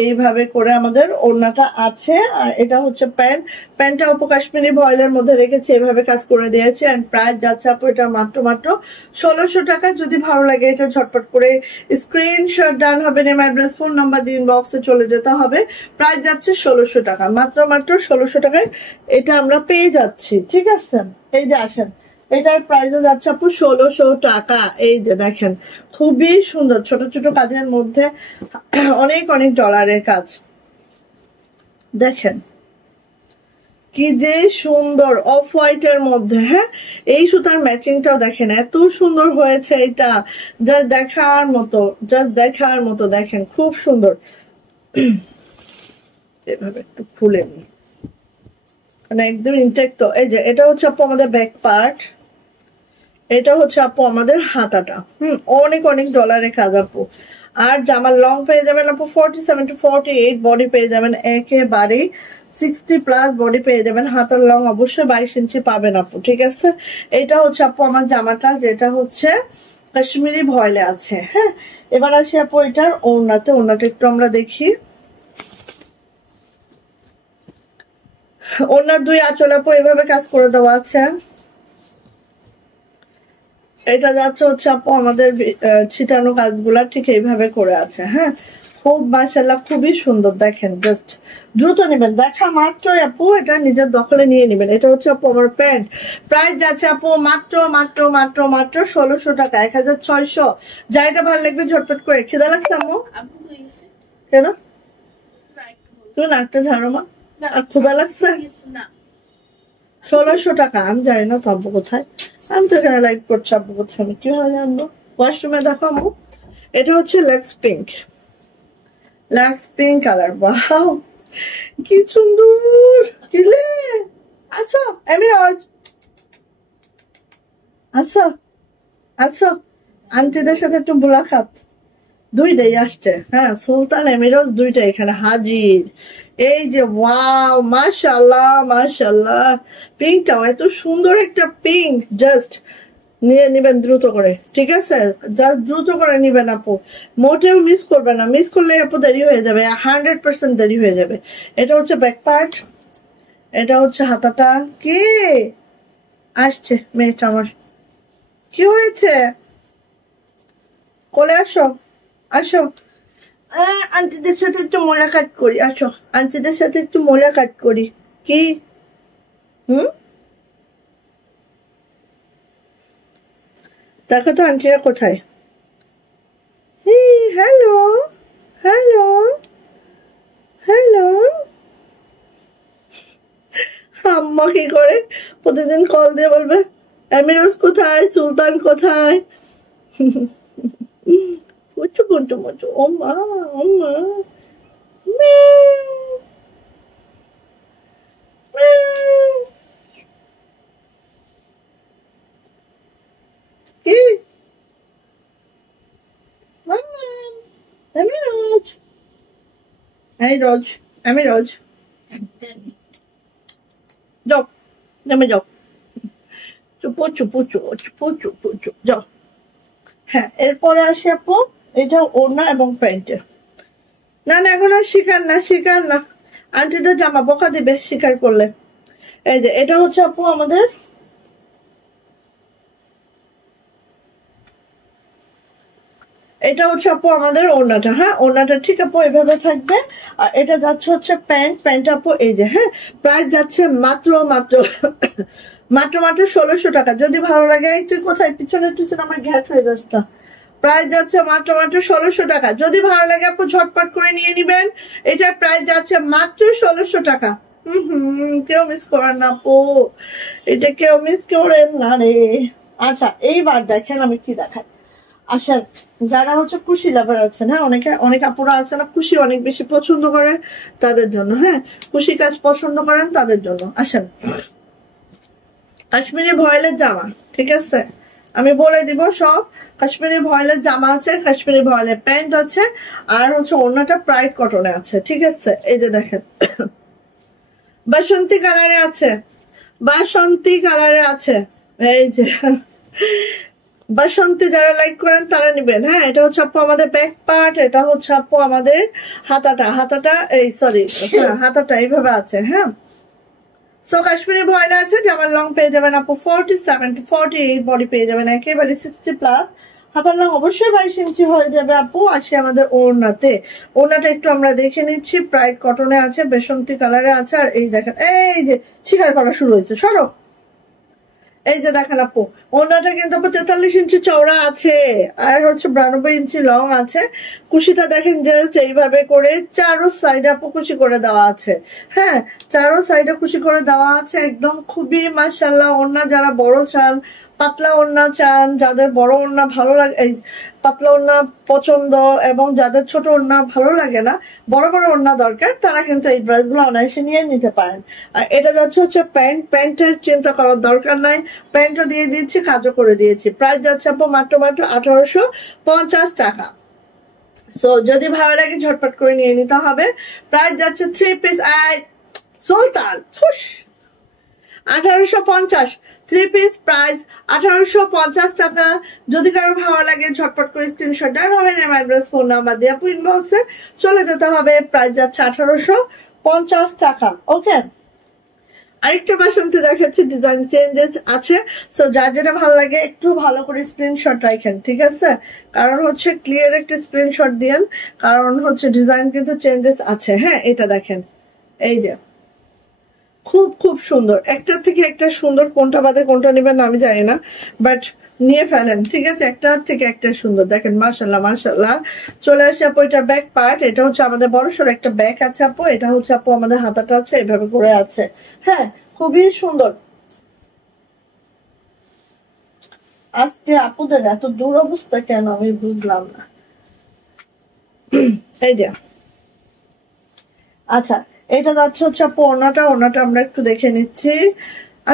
এইভাবে করে আমাদের ওনাটা আছে। আর এটা হচ্ছে প্যান্টটা আপু কাশ্মীরি ভয়েলের মধ্যে রেখেছে, এইভাবে কাজ করে দিয়েছে। এন্ড প্রাইস যাচ্ছে আপু এটা মাত্র 1600 টাকা। যদি ভালো লাগে এটা ঝটপট করে স্ক্রিনশট ডান হবে, নেম অ্যাড্রেস ফোন নাম্বার দিয়ে ইনবক্সে চলে যেতে হবে। প্রাইস যাচ্ছে 1600 টাকা, মাত্র 1600 টাকায় এটা আমরা পেয়ে যাচ্ছি। ঠিক আছে, এই যে আসেন, এটার প্রাইস যাচ্ছে আপু 1600 টাকা। এই যে দেখেন খুবই সুন্দর, ছোট ছোট কাজের মধ্যে অনেক ডলারের কাজ। দেখেন কি যে সুন্দর, অফ হোয়াইটের মধ্যে। হ্যাঁ, এই সুতার ম্যাচিংটাও দেখেন এত সুন্দর হয়েছে, এটা জাস্ট দেখার মতো, দেখেন খুব সুন্দর। এভাবে একটু খুলে নি, মানে একদম ইনটেক। তো এই যে এটা হচ্ছে আপু আমাদের ব্যাক পার্ট, এটা হচ্ছে আপু আমাদের হাতাটা। অনেক ডলারের কাজ আপু। আর জামার লং পেয়ে যাবেন আপু 47 to 48, বডি পেয়ে যাবেন একেবারে 60 প্লাস, বডি পেয়ে যাবেন। হাতার লং অবশ্যই 22 ইঞ্চি পাবেন আপু। ঠিক আছে, এটা হচ্ছে আপু আমার জামাটা, যেটা হচ্ছে কাশ্মীরি ভয়েলে আছে। হ্যাঁ, এবার আসি আপু এটার ওড়নাটা একটু আমরা দেখি। ওড়নার দুই আঁচল আপু এভাবে কাজ করে দেওয়া আছে। এটা যাচ্ছে হচ্ছে আপু আমাদের ছিটানো কাজগুলা ঠিক এইভাবে করে আছে। হ্যাঁ, খুব মাশাআল্লাহ, খুবই সুন্দর। দেখেন জাস্ট দ্রুত নেবেন, দেখা মাত্রই আপু এটা নিজের দখলে নিয়ে নেবেন। এটা হচ্ছে আপু আমার প্যান্ট, প্রাইস যাচ্ছে আপু মাত্র 1600 টাকা, 1600। যা এটা ভালো লাগবে ঝটপট করে। খিদা লাগছে আম্মু? কেন তুমি নাকটা ঝাড়ো মা, আর ক্ষুদা লাগছে? 1600 টাকা। আমি জানি না তো আব্বু কোথায়, আমি তো এখানে লাইভ করছি, আব্বু কোথায় আমি কিভাবে জানবো? ওয়াশরুমে দেখো আম্মু। এটা হচ্ছে লাক্স পিঙ্ক কালার। ওয়াও কি সুন্দর, কিলে আচ্ছা আমি আচ্ছা আন্টিদের সাথে একটু মোলাকাত, দুইটাই আসছে। হ্যাঁ, সুলতান এমিরোজ দুইটা এখানে হাজির। এই যে ওয়াও, মাশাআল্লাহ, পিঙ্কটাও এত সুন্দর একটা পিঙ্ক, জাস্ট নিয়ে নিবেন দ্রুত করে, ঠিক আছে? যা দ্রুত করে নিবেন আপু, মোটেও মিস করবে না। মিস করলে আপু দেরি হয়ে যাবে, 100% দেরি হয়ে যাবে। এটা হচ্ছে ব্যাক পার্ট, এটা হচ্ছে হাতাটা। কি আসছে মেয়েটা আমার, কি হয়েছে? কোলে আসো, আসো। আন্টিদের সাথে একটু মোলাকাত করি, আসো আন্টিদের সাথে একটু মোলাকাত করি। কি দেখো তো আন্টিরা কোথায়। Hello hello hello. আম্মা কি করে প্রতিদিন কল দিয়ে বলবে আমিরোজ কোথায়, সুলতান কোথায়। পুচু পুচু পুচু, ও মা ও মা। কি আমিরোজ, এই রোজ আমিরোজ যাও, নেমে যাও। চুপু চুপু চুপু চুপু চুপু যাও। হ্যাঁ, এরপরে আসি আপু এটা ওড়না এবং প্যান্টের। না না এখন আর শিকার না, শিকার না, আন্টিদের জামা বকা দিবে শিকার করলে। এই যে এটা হচ্ছে আপু আমাদের, এটা হচ্ছে আপু আমাদের ওড়নাটা। হ্যাঁ, ওড়নাটা ঠিক আপু এভাবে থাকবে। আর এটা যাচ্ছে হচ্ছে প্যান্ট, প্যান্ট আপু এই যে, হ্যাঁ প্রাইস যাচ্ছে মাত্র মাত্র মাত্র মাত্র 1600 টাকা। যদি ভালো লাগে, তুই কোথায় পিছনে টিছনে আমার ঘ্যাট হয়ে যাচ্ছে। প্রাইস যাচ্ছে মাত্র মাত্র 1600 টাকা। যদি ভালো লাগে আপু ঝটপট করে নিয়ে নিবেন। এটার প্রাইস যাচ্ছে মাত্র 1600 টাকা। কেউ মিস করেন না আপু, এটা কেউ মিস করেন না রে। আচ্ছা এইবার দেখেন আমি কি দেখাই। আসেন, যারা হচ্ছে কুশি লাভার আছেন, হ্যাঁ অনেক আপুরা আছে না কুশি অনেক বেশি পছন্দ করে, তাদের জন্য, হ্যাঁ কুশি কাজ পছন্দ করেন তাদের জন্য। আসেন, কাশ্মীরি ভয়েলের জামা, ঠিক আছে আমি বলে দিব সব। কাশ্মীরি ভয়েলের জামা আছে, কাশ্মীরি ভয়েলের প্যান্ট আছে, আর হচ্ছে ওড়নাটা প্রাইড কটনে আছে, ঠিক আছে? এই যে দেখেন বাসন্তী কালারে আছে, বাসন্তী কালারে আছে। এই যে বাসন্তী যারা লাইক করেন তারা নিবেন। হ্যাঁ, এটা হচ্ছে আপু আমাদের ব্যাক পার্ট, এটা হচ্ছে আপু আমাদের হাতাটা এই সরি হ্যাঁ হাতাটা এইভাবে আছে। হ্যাঁ, সো কাশ্মীরি ভয়েল আছে, জামার লং পেয়ে যাবেন আপু 47 to 48, বডি পেয়ে যাবেন একেবারে 60+। হাতার লং অবশ্যই 22 ইঞ্চি হয়ে যাবে আপু। আসি আমাদের ওড়নাতে, ওড়নাটা একটু আমরা দেখে নিচ্ছি। প্রাইড কটনে আছে, বেসন্তী কালারে আছে। আর এই দেখেন এই যে শিকার করা শুরু হয়েছে, সরো। এই যে দেখেন আপু ওড়নাটা কিন্তু আপু 43 ইঞ্চি চওড়া আছে, আর হচ্ছে 92 ইঞ্চি লং আছে। কুশিটা দেখেন জাস্ট এইভাবে করে চারো সাইডে আপু কুশি করে দেওয়া আছে। হ্যাঁ, চারো সাইডে কুশি করে দেওয়া আছে, একদম খুবই মাশাআল্লাহ। ওড়না যারা বড় চান, পাতলা ওড়না চান, যাদের বড় ওড়না ভালো লাগে, এই পাতলা ওড়না পছন্দ, এবং যাদের ছোট ওড়না ভালো লাগে না, বড় বড় ওড়না দরকার, তারা কিন্তু এই ড্রেসগুলো অনায়াসে নিয়ে নিতে পারেন। আর এটা যাচ্ছে হচ্ছে প্যান্ট, প্যান্টের চিন্তা করার দরকার নাই, প্যান্টও দিয়ে দিয়েছি, কাজও করে দিয়েছি। প্রাইস যাচ্ছে আপু মাত্র মাত্র 1850 টাকা। সো যদি ভালো লাগে ঝটপট করে নিয়ে নিতে হবে। প্রাইস যাচ্ছে 3 পিস সুলতান 1850, 3 পিস প্রাইস 1850 টাকা। যদি কারো ভালো লাগে ঝটপট করে স্ক্রিনশট দেন হবে, নেম অ্যাড্রেস ফোন নাম্বার দিয়ে আপু ইনবক্সে চলে যেতে হবে। প্রাইস যাচ্ছে 1850 টাকা। ওকে, আরেকটা বাসন্তী দেখাচ্ছি, ডিজাইন চেঞ্জেস আছে। সো যার যেটা ভালো লাগে একটু ভালো করে স্ক্রিনশট রাখেন, ঠিক আছে? কারণ হচ্ছে ক্লিয়ার একটা স্ক্রিনশট দিয়েন, কারণ হচ্ছে ডিজাইন কিন্তু চেঞ্জেস আছে। হ্যাঁ, এটা দেখেন এই যে খুব খুব সুন্দর, একটার থেকে একটা সুন্দর। কোনটা বাদে কোনটা নেবেন আমি জানি না, বাট নিয়ে ফেলেন, ঠিক আছে? একটা থেকে একটা সুন্দর। দেখেন মাশাআল্লাহ মাশাআল্লাহ। চলে আসে আপু এটার ব্যাক পার্ট, এটা হচ্ছে আমাদের বড়সড় একটা ব্যাক আছে আপু। এটা হচ্ছে আপু আমাদের হাতাটা আছে এভাবে করে আছে। হ্যাঁ, খুবই সুন্দর। আজকে আপুদের এত দুরবস্থা কেন আমি বুঝলাম না। এই যে আচ্ছা, এটা যাচ্ছে হচ্ছে আপু ওড়নাটা, ওড়নাটা আমরা একটু দেখে নিচ্ছি।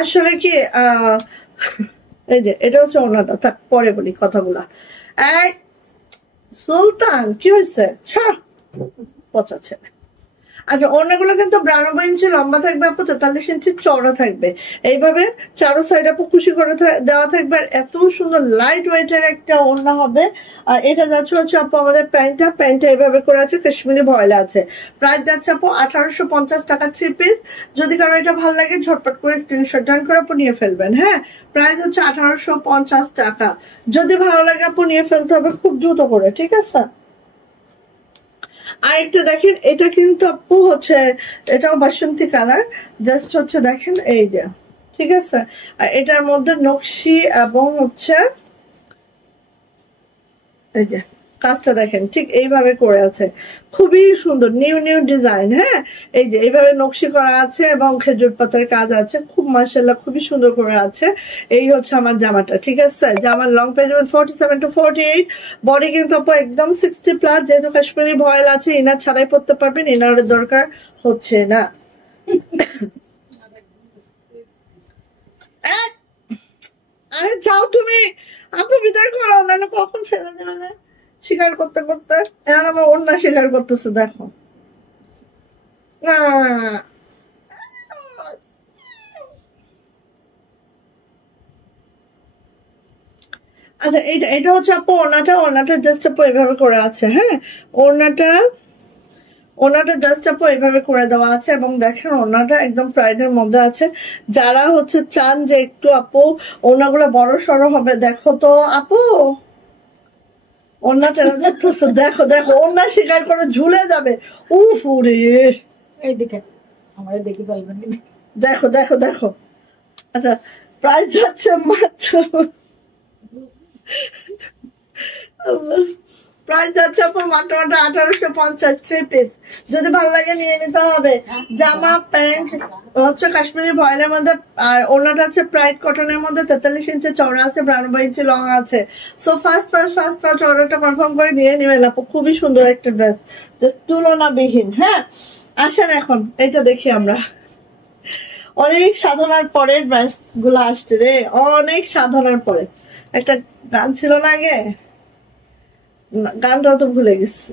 আসলে কি এই যে এটা হচ্ছে ওড়নাটা, থাক পরে বলি কথাগুলা। এই সুলতান কি হয়েছে, পচা ছেলে। আচ্ছা, ওড়নাগুলো কিন্তু 92 ইঞ্চি লম্বা থাকবে আপু, 43 ইঞ্চি চওড়া থাকবে। এইভাবে চারো সাইড আপু কুশি করে দেওয়া থাকবে। আর এত সুন্দর লাইট ওয়েটের একটা ওড়না হবে। আর এটা যাচ্ছে হচ্ছে আপু আমাদের প্যান্টটা এইভাবে করে আছে, কাশ্মীরি ভয়েল আছে। প্রাইস যাচ্ছে আপু 1850 টাকা 3 পিস। যদি কারো এটা ভালো লাগে ঝটপট করে স্ক্রিনশট ডান করে আপু নিয়ে ফেলবেন। হ্যাঁ, প্রাইস হচ্ছে 1850 টাকা। যদি ভালো লাগে আপু নিয়ে ফেলতে হবে খুব দ্রুত করে, ঠিক আছে। আরেকটা দেখেন, এটা কিন্তু আপু হচ্ছে এটাও বাসন্তী কালার, জাস্ট হচ্ছে দেখেন এই যে, ঠিক আছে। আর এটার মধ্যে নকশি এবং হচ্ছে এই যে কাজটা দেখেন ঠিক এইভাবে করে আছে, খুবই সুন্দর নিউ ডিজাইন। হ্যাঁ, এই যে এইভাবে নকশি করা আছে এবং খেজুর পাতার কাজ আছে, খুব মাশাআল্লাহ খুবই সুন্দর করে আছে। এই হচ্ছে আমার জামাটা, ঠিক আছে। জামার লং পেয়ে যাবেন 47 to 48, বডি কিন্তু আপু একদম 60+, যেহেতু কাশ্মীরি ভয়েল আছে ইনার ছাড়াই পরতে পারবেন, ইনারের দরকার হচ্ছে না। আরে যাও তুমি আপু, বিদায় করো, নাহলে কখন ফেলে দেবে না স্বীকার করতে করতে। এখন আমার অন্য স্বীকার করতেছে, দেখো না। আচ্ছা, এটা হচ্ছে আপু ওড়নাটা জাস্ট আপু এইভাবে করে আছে। হ্যাঁ, ওড়নাটা জাস্ট আপু এইভাবে করে দেওয়া আছে এবং দেখেন ওড়নাটা একদম প্রাইডের মধ্যে আছে। যারা হচ্ছে চান যে একটু আপু ওড়নাগুলো বড় সড়ো হবে, দেখো তো আপু ওড়না টেনে যাচ্ছে, দেখো ওড়না শিকার করে ঝুলে যাবে। উফ রে, এইদিকে আমাদের দেখি পাইবেন, দেখো। আচ্ছা, প্রাইস যাচ্ছে মাত্র প্রাইস যাচ্ছে আপনার মাত্র 1850 3 পিস। যদি ভালো লাগে নিয়ে নিতে হবে। জামা প্যান্ট হচ্ছে কাশ্মীরি ভয়েলের মধ্যে, আর ওড়নাটা আছে প্রাইড কটনের মধ্যে, 43 ইঞ্চি চওড়া আছে, 92 ইঞ্চি লং আছে। সো ফার্স্ট অর্ডারটা কনফার্ম করে নিয়ে নেবেন আপু, খুবই সুন্দর একটা ড্রেস, তুলনাবিহীন। হ্যাঁ, আসেন এখন এটা দেখি আমরা। অনেক সাধনার পরে ড্রেস গুলো আসছে রে, অনেক সাধনার পরে। একটা গান ছিল না আগে, গানটাও তো ভুলে গেছি।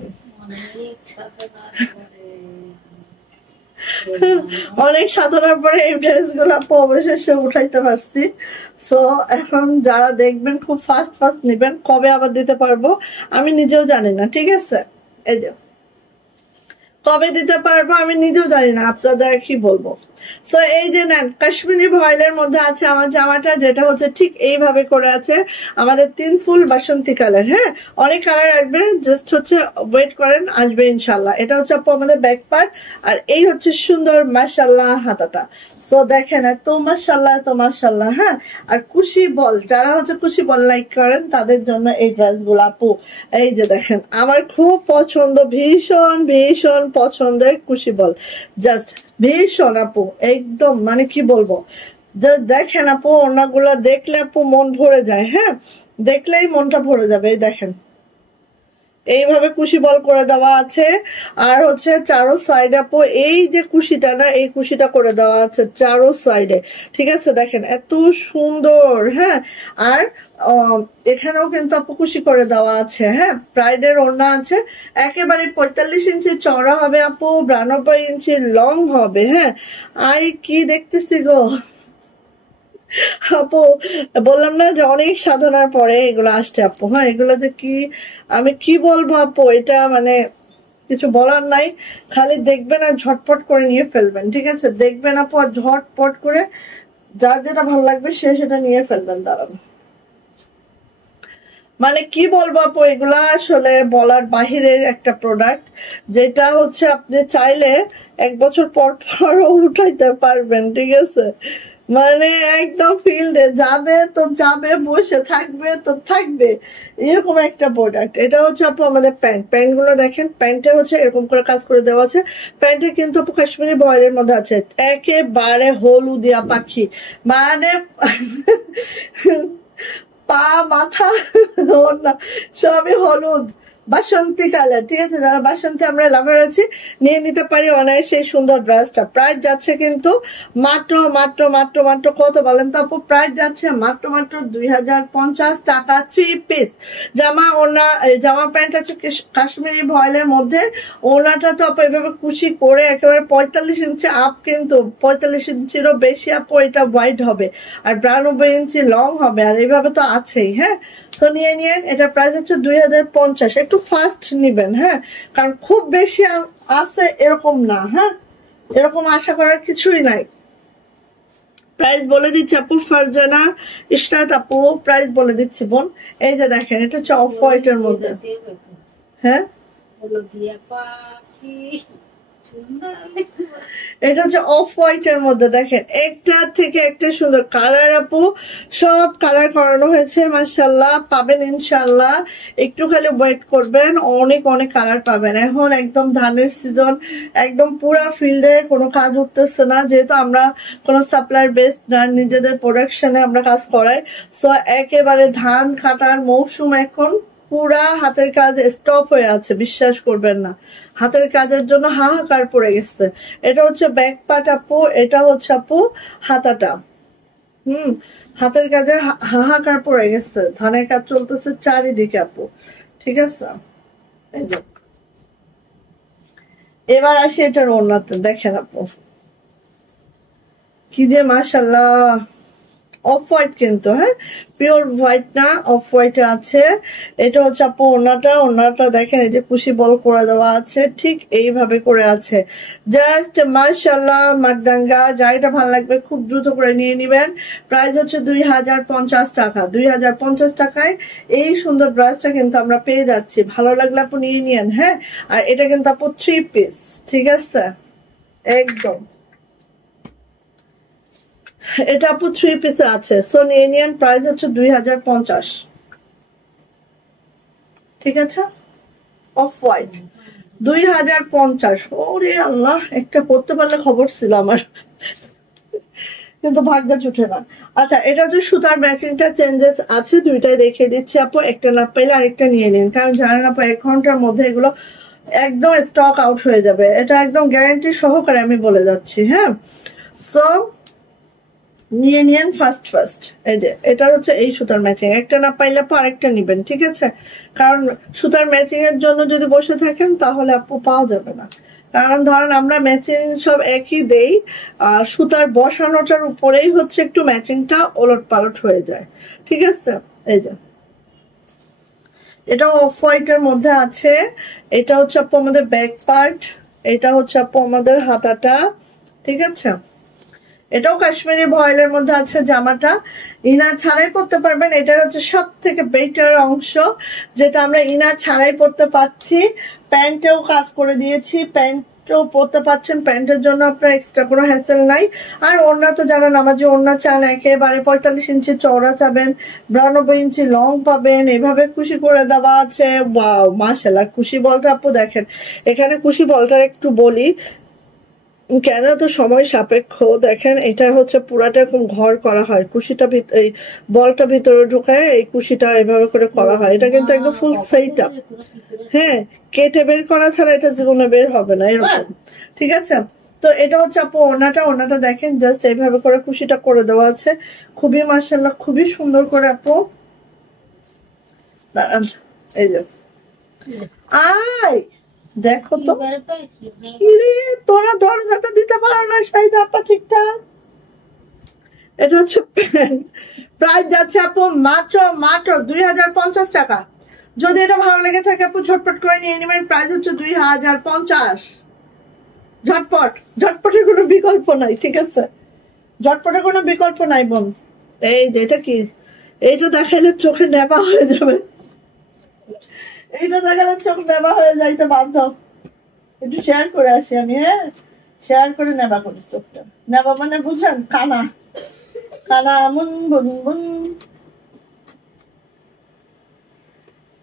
অনেক সাধনার পরে এই ড্রেস গুলা অবশেষে উঠাইতে পারছি। সো এখন যারা দেখবেন খুব ফাস্ট নেবেন, কবে আবার দিতে পারবো আমি নিজেও জানি না, ঠিক আছে। এই যে কবে দিতে পারবো আমি নিজেও জানি না, আপনাদের কি বলবো। সো এই যে নেন, কাশ্মীরি ভয়েলের মধ্যে আছে আমার জামাটা, যেটা হচ্ছে ঠিক এইভাবে করে আছে আমাদের 3 ফুল বাসন্তী কালার। হ্যাঁ, অনেক কালার আসবে, জাস্ট হচ্ছে ওয়েট করেন, আসবে ইনশাল্লাহ। এটা হচ্ছে আপু আমাদের ব্যাক পার্ট, আর এই হচ্ছে সুন্দর মাশাল্লাহ হাতাটা। সো দেখেন এত মাশাল্লাহ। হ্যাঁ, আর কুশি বল, যারা হচ্ছে কুশি বল লাইক করেন তাদের জন্য এই ড্রেস গুলো আপু। এই যে দেখেন আমার খুব পছন্দ, ভীষণ পছন্দের কুশি বল, জাস্ট ভীষণ আপু, একদম মানে কি বলবো, দেখেন আপু ওড়নাগুলা দেখলে আপু মন ভরে যায়। হ্যাঁ, দেখলেই মনটা ভরে যাবে। এই দেখেন এইভাবে কুশি বল করে দেওয়া আছে, আর হচ্ছে চারো সাইডে আপু এই যে কুশিটা না, এই কুশিটা করে দেওয়া আছে চারো সাইডে, ঠিক আছে। দেখেন এত সুন্দর। হ্যাঁ, আর এখানেও কিন্তু আপু কুশি করে দেওয়া আছে। হ্যাঁ, প্রাইডের ওড়না আছে, একেবারে 45 ইঞ্চি চওড়া হবে আপু, 92 ইঞ্চি লং হবে। হ্যাঁ, আই কি দেখতেছি গো আপু, বললাম না যে অনেক সাধনার পরে এগুলো আসছে আপু। হ্যাঁ, এগুলো যে কি আমি কি বলবো আপু, এটা মানে কিছু বলার নাই, খালি দেখবেন আর ঝটপট করে নিয়ে ফেলবেন, ঠিক আছে। দেখবেন আপু আর ঝটপট করে যার যেটা ভালো লাগবে সে সেটা নিয়ে ফেলবেন। দাঁড়ান, মানে কি বলবো আপু, এগুলা আসলে বলার বাহিরের একটা প্রোডাক্ট, যেটা হচ্ছে আপনি চাইলে 1 বছর পর পরও উঠাইতে পারবেন, ঠিক আছে। মানে একদম ফিল্ডে যাবে তো যাবে, বসে থাকবে তো থাকবে, এরকম একটা প্রোডাক্ট। এটা হচ্ছে আপু আমাদের প্যান্ট গুলো দেখেন, প্যান্টে হচ্ছে এরকম করে কাজ করে দেওয়া আছে। প্যান্টে কিন্তু আপু কাশ্মীরি ভয়েলের মধ্যে আছে, একেবারে হলুদিয়া পাখি, মানে পা মাথা সবই হলুদ, বাসন্তী কালার, ঠিক আছে? যারা বাসন্তী আমরা লাভার আছি নিয়ে নিতে পারি অনায়াসে এই সুন্দর ড্রেসটা। প্রাইস যাচ্ছে কিন্তু মাত্র মাত্র মাত্র মাত্র কত বলেন তো আপু? প্রাইস যাচ্ছে মাত্র মাত্র 2050 টাকা। 3 পিস জামা, ওনা জামা প্যান্ট আছে কাশ্মীরি ভয়েলের মধ্যে। ওনাটা তো আপু এভাবে কুচি করে একেবারে 45 ইঞ্চি আপ, কিন্তু 45 ইঞ্চিরও বেশি আপু এটা ওয়াইড হবে, আর 92 ইঞ্চি লং হবে, আর এইভাবে তো আছেই। হ্যাঁ, তো নিয়ে নিয়েন। এটা প্রাইস হচ্ছে 2050। একটু ফাস্ট নিবেন, হ্যাঁ, কারণ খুব বেশি আছে এরকম না। হ্যাঁ, এরকম আশা করার কিছুই নাই। প্রাইস বলে দিচ্ছি আপু, ফারজানা ইশরাত আপু প্রাইস বলে দিচ্ছি বোন। এই যে দেখেন, এটা হচ্ছে অফ হোয়াইটের মধ্যে। হ্যাঁ, এটা হচ্ছে অফ হোয়াইটের মধ্যে। দেখেন একটা থেকে একটা সুন্দর কালার আপু, সব কালার করানো হয়েছে। মাশাআল্লাহ, পাবেন ইনশাআল্লাহ, একটু খালি ওয়েট করবেন, অনেক অনেক কালার পাবেন। এখন একদম ধানের সিজন, একদম পুরা ফিল্ডে কোনো কাজ উঠতেছে না, যেহেতু আমরা কোনো সাপ্লায়ার বেস না, নিজেদের প্রোডাকশনে আমরা কাজ করাই। সো একেবারে ধান কাটার মৌসুম এখন, পুরা হাতের কাজ স্টপ হয়ে আছে, বিশ্বাস করবেন না, হাতের কাজের জন্য হাহাকার পড়ে গেছে। এটা হচ্ছে ব্যাক পার্ট আপু, এটা হচ্ছে আপু হাতাটা। হাতের কাজের হাহাকার পড়ে গেছে, ধানের কাজ চলতেছে চারিদিকে আপু, ঠিক আছে? এই যে এবার আসি এটার ওড়নাতে, দেখেন আপু কি যে মাশাআল্লাহ, অফ হোয়াইট কিন্তু, হ্যাঁ, পিওর হোয়াইট না, অফ হোয়াইটে আছে। এটা হচ্ছে আপু ওড়নাটা। ওড়নাটা দেখেন, এই যে কুশি বল করে দেওয়া আছে, ঠিক এইভাবে করে আছে, জাস্ট মাশাআল্লাহ মাকদাঙ্গা। যার এটা ভালো লাগবে খুব দ্রুত করে নিয়ে নিবেন। প্রাইস হচ্ছে 2050 টাকা। 2050 টাকায় এই সুন্দর ড্রেসটা কিন্তু আমরা পেয়ে যাচ্ছি। ভালো লাগলে আপু নিয়ে নিয়েন। হ্যাঁ, আর এটা কিন্তু আপু 3 পিস, ঠিক আছে? একদম এটা আপু 3 পিসে আছে, সো নিয়ে নিয়েন। প্রাইস হচ্ছে 2050, ঠিক আছে? Off white 2050। ওরে আল্লাহ, একটা পড়তে পারলে খবর ছিল আমার, কিন্তু ভাগ্যে জুটে না। আচ্ছা, এটা হচ্ছে সুতার ম্যাচিংটা চেঞ্জেস আছে, দুইটাই দেখিয়ে দিচ্ছি আপু। একটা না পাইলে আরেকটা নিয়ে নিন, কারণ জানেন আপু 1 ঘন্টার মধ্যে এগুলো একদম স্টক আউট হয়ে যাবে, এটা একদম গ্যারান্টি সহকারে আমি বলে যাচ্ছি। হ্যাঁ, সো নিয়ে নিয়েন ফার্স্ট। এই যে এটা হচ্ছে এই সুতার ম্যাচিং, একটা না পাইলে আপু আরেকটা নিবেন, ঠিক আছে? কারণ সুতার ম্যাচিং এর জন্য যদি বসে থাকেন তাহলে আপু পাওয়া যাবে না, কারণ ধরেন আমরা ম্যাচিং সব একই দেই, আর সুতার বসানোটার উপরেই হচ্ছে একটু ম্যাচিংটা ওলট পালট হয়ে যায়, ঠিক আছে? এই যে এটা অফ হোয়াইটের মধ্যে আছে। এটা হচ্ছে আপু আমাদের ব্যাক পার্ট, এটা হচ্ছে আপু আমাদের হাতাটা, ঠিক আছে? এটাও কাশ্মীরি ভয়েলের মধ্যে আছে। জামাটা ইনার ছাড়াই পরতে পারবেন, এটা হচ্ছে সব থেকে বেটার অংশ, যেটা আমরা ইনার ছাড়াই পরতে পারছি। প্যান্টেও কাজ করে দিয়েছি, প্যান্টও পরতে পারছেন, প্যান্টের জন্য আপনার এক্সট্রা কোনো হ্যাসেল নাই। আর ওড়না তো যারা নামাজি ওড়না চান, একেবারে 45 ইঞ্চি চওড়া চাবেন, 92 ইঞ্চি লং পাবেন, এভাবে কুশি করে দেওয়া আছে। ওয়াও মাশাআল্লাহ, কুশি বলটা আপু দেখেন, এখানে কুশি বলটার একটু বলি কেন তো সময় সাপেক্ষ। দেখেন, এটা হচ্ছে পুরাটা এরকম ঘর করা হয়, কুশিটা এই বলটা ভিতরে ঢোকায়, এই কুশিটা এভাবে করে করা হয়। এটা কিন্তু একদম ফুল সেট আপ, হ্যাঁ, কেটে বের করা ছাড়া এটা জীবনে বের হবে না এরকম, ঠিক আছে? তো এটা হচ্ছে আপু ওড়নাটা দেখেন, জাস্ট এইভাবে করে কুশিটা করে দেওয়া আছে, খুবই মাশাআল্লাহ, খুবই সুন্দর করে আপু। এই যে আয় দেখো তো, তোরা দরজাটা দিতে পারো না শাহিদা আপা ঠিকঠাক। এটা হচ্ছে প্যান্ট, প্রাইস যাচ্ছে আপু মাত্র মাত্র 2050 টাকা। যদি এটা ভালো লেগে থাকে আপু ঝটপট করে নিয়ে নেবেন, প্রাইস হচ্ছে 2050। ঝটপটের কোনো বিকল্প নাই, ঠিক আছে? ঝটপটের কোনো বিকল্প নাই বোন। এই যে এটা কি, এই যে দেখাইলে চোখে নেবা হয়ে যাবে, এইটা দেখালে চোখ নেবা হয়ে যাইতে বাধ্য। একটু শেয়ার করে আসি আমি, হ্যাঁ, শেয়ার করে নেবা করি চোখটা। নেবা মানে বুঝেন, কানা কানা মুন বুন বুন।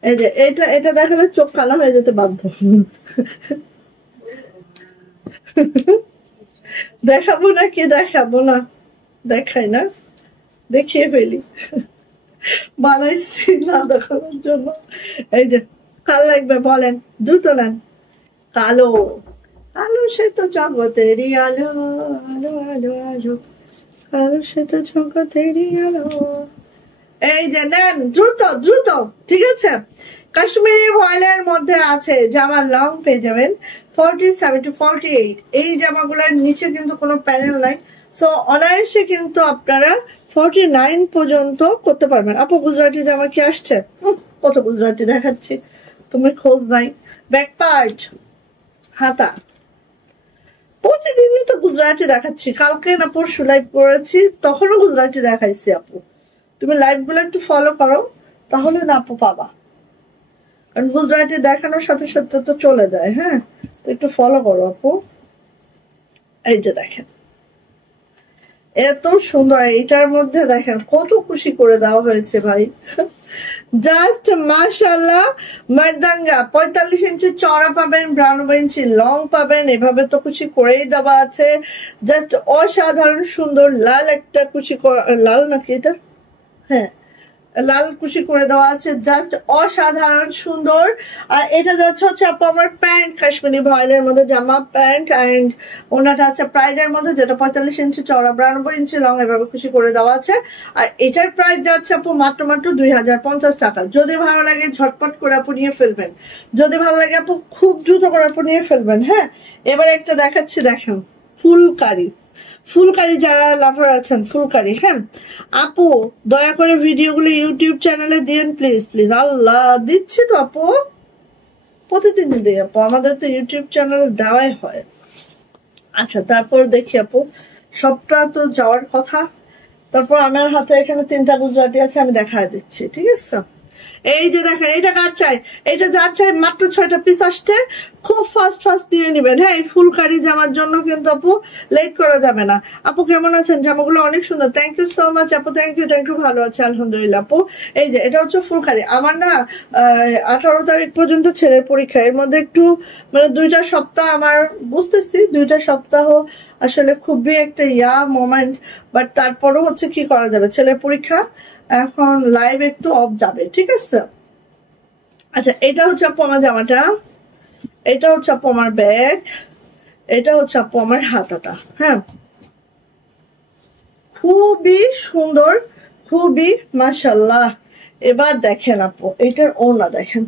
এই যে এটা দেখালে চোখ কানা হয়ে যেতে বাধ্য। দেখাবো না কি দেখাবো না, দেখাই না, দেখিয়ে ফেলি, বানাইছি না দেখানোর জন্য। এই যে ভালো লাগবে বলেন, দ্রুত নেন। কালো আলো সে তো জগতেরই আলো, আলো আলো আলো, আলো সে তো জগতেরই আলো। এই যে নেন, দ্রুত দ্রুত, ঠিক আছে। কাশ্মীরি ভয়েলের মধ্যে আছে জামা, লং পেয়ে যাবেন 47 to 48। এই জামাগুলোর নিচে কিন্তু কোনো প্যানেল নাই, সো অনায়াসে কিন্তু আপনারা 49 পর্যন্ত করতে পারবেন। আপু গুজরাটি জামা কি আসছে? কত গুজরাটি দেখাচ্ছি, তুমি খোঁজ নাই। ব্যাক পার্ট, হাতা, প্রতিদিনই তো গুজরাটি দেখাচ্ছি। কালকে না পরশু লাইভ করেছি, তখনও গুজরাটি দেখাইছি। আপু তুমি লাইভ গুলো একটু ফলো করো, তাহলে না আপু পাবা। কারণ গুজরাটি দেখানোর সাথে সাথে তো চলে যায়। হ্যাঁ, তো একটু ফলো করো আপু। এই যে দেখেন এত সুন্দর, এইটার মধ্যে দেখেন কত খুশি করে দেওয়া হয়েছে ভাই, জাস্ট মাশাআল্লাহ। মারদাঙ্গা 45 ইঞ্চি চড়া পাবেন, 92 ইঞ্চি লং পাবেন। এভাবে তো খুশি করেই দেওয়া আছে, জাস্ট অসাধারণ সুন্দর। লাল একটা খুশি, লাল নাকি এটা, হ্যাঁ লাল কুশি করে দেওয়া আছে, জাস্ট অসাধারণ সুন্দর। আর এটা যাচ্ছে হচ্ছে আপু আমার প্যান্ট, কাশ্মীরি ভয়েলের মধ্যে জামা, প্যান্ট অ্যান্ড ওনাটা আছে প্রাইডের মধ্যে, যেটা 45 ইঞ্চি চওড়া, 92 ইঞ্চি লং, এভাবে খুশি করে দেওয়া আছে। আর এটার প্রাইস যাচ্ছে আপু মাত্র 2050 টাকা। যদি ভালো লাগে ঝটপট করে আপু নিয়ে ফেলবেন, যদি ভালো লাগে আপু খুব দ্রুত করে আপু নিয়ে ফেলবেন। হ্যাঁ, এবার একটা দেখাচ্ছি, দেখেন ফুলকারি। ফুলকারি যারা লাভার আছেন, ফুলকারি। হ্যাঁ আপু দয়া করে ভিডিওগুলো ইউটিউব চ্যানেলে দিন প্লিজ প্লিজ। আল্লাহ দিচ্ছি তো আপু, প্রতিদিন দিই আপু, আমাদের তো ইউটিউব চ্যানেলে দেওয়াই হয়। আচ্ছা তারপর দেখি আপু, সবটা তো যাওয়ার কথা। তারপর আমার হাতে এখানে 3টা গুজরাটি আছে, আমি দেখা দিচ্ছি, ঠিক আছে। এই যে দেখেন, এইটা কার চাই, এইটা যার চাই, মাত্র 6টা পিস আসছে, খুব ফাস্ট ফাস্ট নিয়ে নেবেন। হ্যাঁ, এই ফুলকারি জামার জন্য কিন্তু আপু লেট করা যাবে না। আপু কেমন আছেন? জামাগুলো অনেক সুন্দর, থ্যাংক ইউ সো মাচ আপু, থ্যাংক ইউ। ভালো আছে আলহামদুলিল্লাহ আপু। এই যে এটা হচ্ছে ফুলকারি। আমার না 18 তারিখ পর্যন্ত ছেলের পরীক্ষা, এর মধ্যে একটু মানে 2টা সপ্তাহ, আমার বুঝতেছি 2টা সপ্তাহ আসলে খুবই একটা মোমেন্ট, বাট তারপরও হচ্ছে কি করা যাবে, ছেলের পরীক্ষা, এখন লাইভ একটু অফ যাবে, ঠিক আছে। আচ্ছা এটা হচ্ছে আপু আমার জামাটা, এটা হচ্ছে আপু আমার ব্যাগ, এটা হচ্ছে আপু আমার হাতাটা। হ্যাঁ খুবই সুন্দর, খুবই মাশাআল্লাহ। এবার দেখেন আপু এটার ওড়না দেখেন,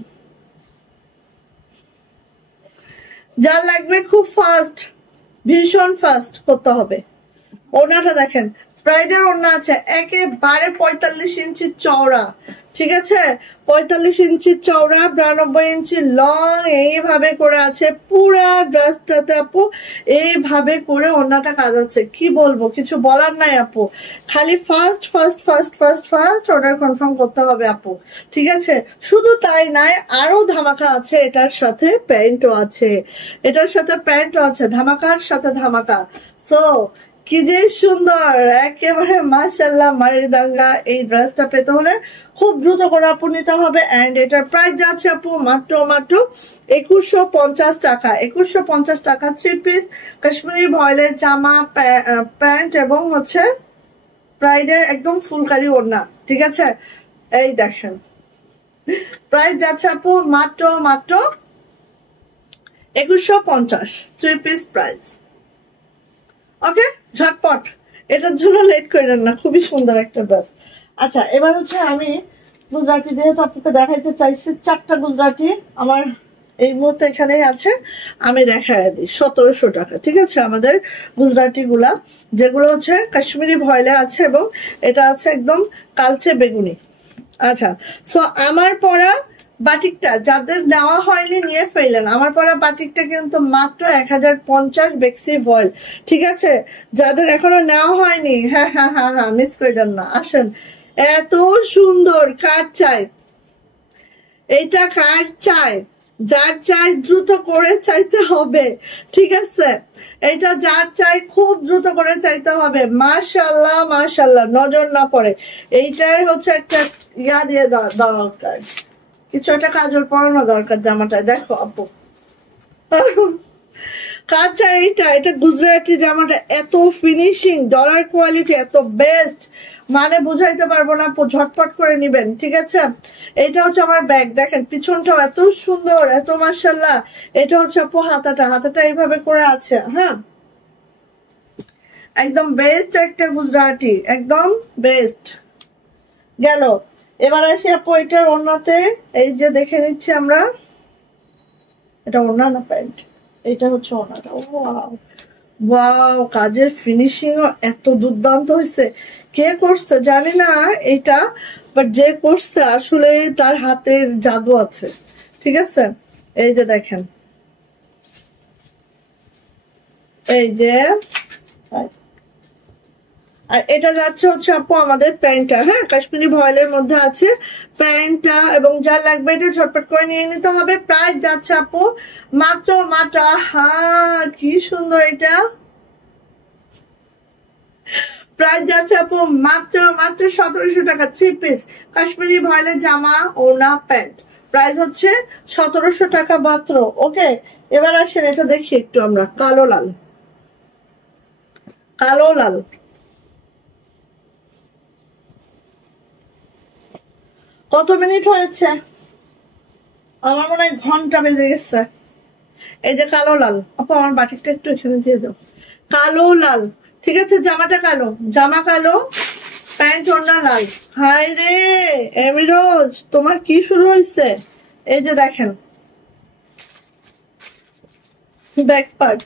যার লাগবে খুব ফাস্ট, ভীষণ ফাস্ট করতে হবে। ওড়নাটা দেখেন, প্রাইডের ওড়না আছে, একেবারে 45 ইঞ্চি চওড়া, ঠিক আছে, 45 ইঞ্চি চওড়া, 92 ইঞ্চি লং, এইভাবে করে আছে পুরা ড্রেসটাতে আপু, এইভাবে করে ওড়নাটা কাজ আছে। কি বলবো, কিছু বলার নাই আপু, খালি fast fast fast fast first order confirm করতে হবে আপু, ঠিক আছে। শুধু তাই নাই, আরো ধামাকা আছে, এটার সাথে প্যান্টও আছে, এটার সাথে প্যান্টও আছে, ধামাকার সাথে ধামাকা। সো কি যে সুন্দর, একেবারে মাশাআল্লাহ মারিদাঙ্গা। এই ড্রেসটা পেতে হলে খুব দ্রুত করে আপু নিতে হবে। এন্ড এটার প্রাইস যাচ্ছে আপু মাত্র 2150 টাকা। 2150 টাকা 3 পিস কাশ্মীরি ভয়েলের জামা, প্যান্ট এবং হচ্ছে প্রাইডের একদম ফুলকারি ওড়না, ঠিক আছে। এই দেখেন প্রাইস যাচ্ছে আপু মাত্র 2150, 3 পিস প্রাইস। ওকে ঝটপট, এটার জন্য লেট করেন না, খুবই সুন্দর একটা ড্রেস। আচ্ছা এবার হচ্ছে আমি গুজরাটি যেহেতু আপনাকে দেখাইতে চাইছি, 4টা গুজরাটি আমার এই মুহূর্তে এখানে আছে, আমি দেখাই দিই। 1700 টাকা, ঠিক আছে, আমাদের গুজরাটি গুলা, যেগুলো হচ্ছে কাশ্মীরি ভয়েলে আছে এবং এটা আছে একদম কালচে বেগুনি। আচ্ছা সো আমার পরা বাটিকটা যাদের নেওয়া হয়নি নিয়ে ফেলেন, আমার পরা বাটিকটা কিন্তু মাত্র 1050 বেক্সি ভয়েল, ঠিক আছে। যাদের এখনো নেওয়া হয়নি, হ্যাঁ হ্যাঁ হ্যাঁ হ্যাঁ মিস করেন না, আসেন। এত সুন্দর, কার চাই এইটা, কার চাই, যার চাই দ্রুত করে চাইতে হবে, ঠিক আছে। এটা যার চাই খুব দ্রুত করে চাইতে হবে। মাশাআল্লাহ মাশাআল্লাহ, নজর না পড়ে। এইটাই হচ্ছে একটা ইয়া দিয়ে দরকার, কিছু একটা কাজল পরানো দরকার জামাটায়। দেখো আপু কাজ চাই এইটা, এটা গুজরাটি জামাটা, এত ফিনিশিং, ডলার কোয়ালিটি এত বেস্ট, মানে বুঝাইতে পারবো না, ঝটপট করে নিবেন, ঠিক আছে। এটা হচ্ছে আমার ব্যাগ, দেখেন পিছনটাও এত সুন্দর, এত মাশাআল্লাহ। এটা হচ্ছে আপু হাতাটা এইভাবে করে আছে, হ্যাঁ একদম বেস্ট একটা গুজরাটি, একদম বেস্ট গেল। এবার আসি আপু এটার ওড়নাতে, এই যে দেখে নিচ্ছি আমরা, এটা ওড়না না প্যান্ট, এটা হচ্ছে ওড়নাটা। ওয়াও ওয়াও, কাজের ফিনিশিং এত দুর্দান্ত হয়েছে। কে করছে জানি না এটা, বাট যে করছে আসলে তার হাতের জাদু আছে, ঠিক আছে। এই যে দেখেন, এই যে, আর এটা যাচ্ছে হচ্ছে আপু আমাদের প্যান্টটা, হ্যাঁ কাশ্মীরি ভয়েলের মধ্যে আছে প্যান্টটা, এবং যা লাগবে এটা ঝটপট করে নিয়ে নিতে হবে। প্রাইস যাচ্ছে আপু মাত্র হ্যাঁ কি সুন্দর এটা, প্রাইস যাচ্ছে আপু মাত্র 1700 টাকা। 3 পিস কাশ্মীরি ভয়েলের জামা ওড়না প্যান্ট, প্রাইস হচ্ছে 1700 টাকা মাত্র। ওকে, এবার আসেন এটা দেখি একটু আমরা, কালো লাল, কালো লাল। কত মিনিট হয়েছে? আমার মনে হয় ঘন্টা বেজে গেছে। এই যে কালো লাল আপু, আমার বাটিকটা একটু এখানে দিয়ে দাও। কালো লাল, ঠিক আছে, জামাটা কালো, জামা কালো, প্যান্ট ওড়না লাল। হাই রে এমিরোজ, তোমার কি শুরু হয়েছে? এই যে দেখেন ব্যাক পার্ট,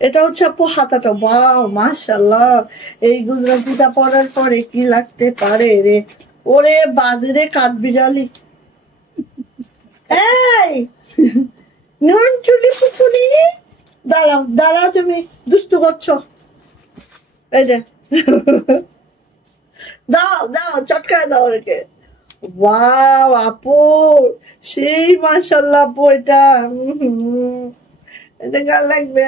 এটা হচ্ছে আপু হাতাটা। ওয়াও মাশাআল্লাহ, এই গুজরাটিটা পরার পরে কি লাগতে পারে রে, ওরে বাজারে কাঠবিড়ালি। এই নুন চুলি পুকুরি, দাঁড়াও দাঁড়াও, তুমি দুষ্টু করছো। এই যে দাও দাও, চটকায় দাও রেখে। ওয়াও আপু, সেই মাশাআল্লাহ আপু, এটা এটা গাল লাগবে,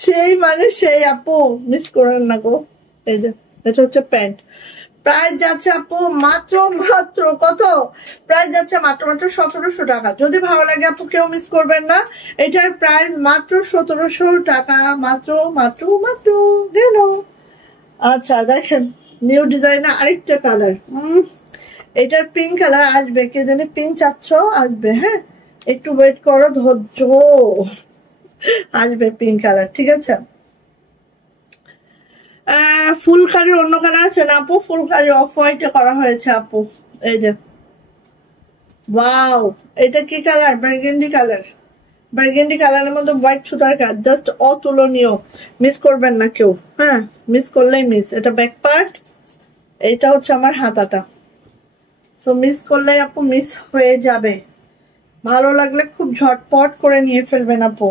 সেই মানে সেই আপু, মিস করেন না গো। এই যে এটা হচ্ছে প্যান্ট, প্রাইস যাচ্ছে আপু মাত্র কত, প্রাইস যাচ্ছে মাত্র 1700 টাকা। যদি ভালো লাগে আপু কেউ মিস করবেন না, এটার প্রাইস মাত্র 1700 টাকা, মাত্র গেল। আচ্ছা দেখেন নিউ ডিজাইনার আরেকটা কালার, এটার পিঙ্ক কালার আসবে, কে জানি পিঙ্ক চাচ্ছ, আসবে, হ্যাঁ একটু ওয়েট করো, ধৈর্য, আসবে পিঙ্ক কালার, ঠিক আছে। ফুলকারির অন্য কালার আছে না আপু? ফুলকারি অফ হোয়াইটে করা হয়েছে আপু, এই যে ওয়াও, এটা কি কালার? বার্গেন্ডি কালার, বার্গেন্ডি কালারের মধ্যে হোয়াইট সুতার কাজ, জাস্ট অতুলনীয়, মিস করবেন না কেউ, হ্যাঁ মিস করলেই মিস। এটা ব্যাক পার্ট, এটা হচ্ছে আমার হাতাটা, সো মিস করলেই আপু মিস হয়ে যাবে। ভালো লাগলে খুব ঝটপট করে নিয়ে ফেলবেন আপু।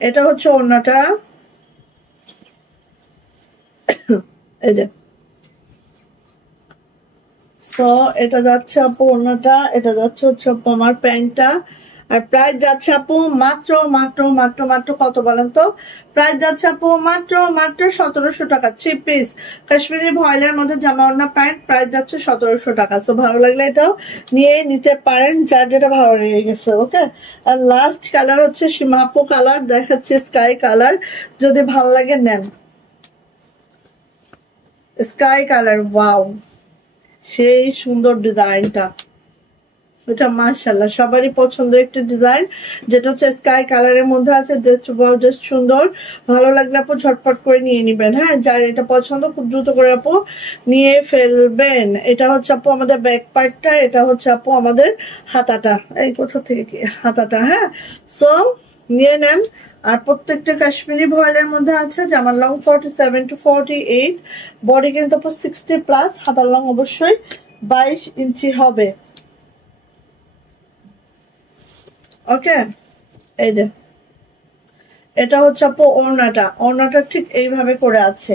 এটা হচ্ছে ওড়নাটা, এই যে, সো এটা যাচ্ছে আপু ওড়নাটা, এটা যাচ্ছে হচ্ছে আপু আমার প্যান্টটা, আর প্রাইস যাচ্ছে আপু মাত্র কত বলেন তো? প্রাইস যাচ্ছে আপু মাত্র 1700 টাকা। 3 পিস কাশ্মীরি ভয়েলের মধ্যে জামা ওড়না প্যান্ট, প্রাইস যাচ্ছে 1700 টাকা। সো ভালো লাগলে এটাও নিয়ে নিতে পারেন, যার যেটা ভালো লেগে গেছে। ওকে, আর লাস্ট কালার হচ্ছে সীমাপু কালার, দেখাচ্ছে স্কাই কালার, যদি ভালো লাগে নেন স্কাই কালার। ওয়াও সেই সুন্দর ডিজাইনটা, এটা মাশাআল্লাহ সবারই পছন্দের একটা ডিজাইন, যেটা হচ্ছে স্কাই কালারের মধ্যে আছে, জাস্ট সুন্দর। ভালো লাগলে আপু ঝটপট করে নিয়ে নিবেন, হ্যাঁ যার এটা পছন্দ খুব দ্রুত করে আপু নিয়ে ফেলবেন। এটা হচ্ছে আপু আমাদের ব্যাক পার্টটা, এটা হচ্ছে আপু আমাদের হাতাটা, এই কোথা থেকে কি হাতাটা, হ্যাঁ সো নিয়ে নেন। আর প্রত্যেকটা কাশ্মীরি ভয়েলের মধ্যে আছে, জামার লং 47 to 48, বডি কিন্তু আপু 60+, হাতার লং অবশ্যই 22 ইঞ্চি হবে। ওকে, এই যে এটা হচ্ছে আপু ওড়নাটা ঠিক এইভাবে করে আছে,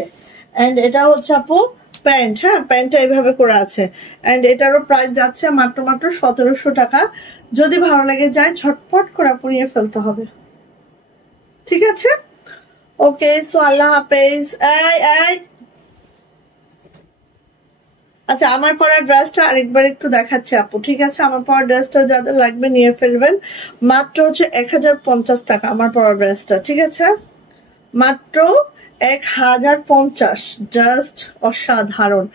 এন্ড এটা হচ্ছে আপু প্যান্ট, হ্যাঁ প্যান্টটা এইভাবে করে আছে, এন্ড এটারও প্রাইস যাচ্ছে মাত্র 1700 টাকা। যদি ভালো লাগে যায় ঝটপট করে পুড়িয়ে ফেলতে হবে, ঠিক আছে। ওকে, সো আল্লাহ হাফেজ। আচ্ছা আমার পরা ড্রেসটা আরেকবার একটু দেখাচ্ছি আপু, ঠিক আছে। আমার পরা ড্রেসটা যাদের লাগবে নিয়ে ফেলবেন, মাত্র হচ্ছে 1050 টাকা আমার পরা ড্রেসটা, ঠিক আছে, মাত্র 1050, জাস্ট অসাধারণ।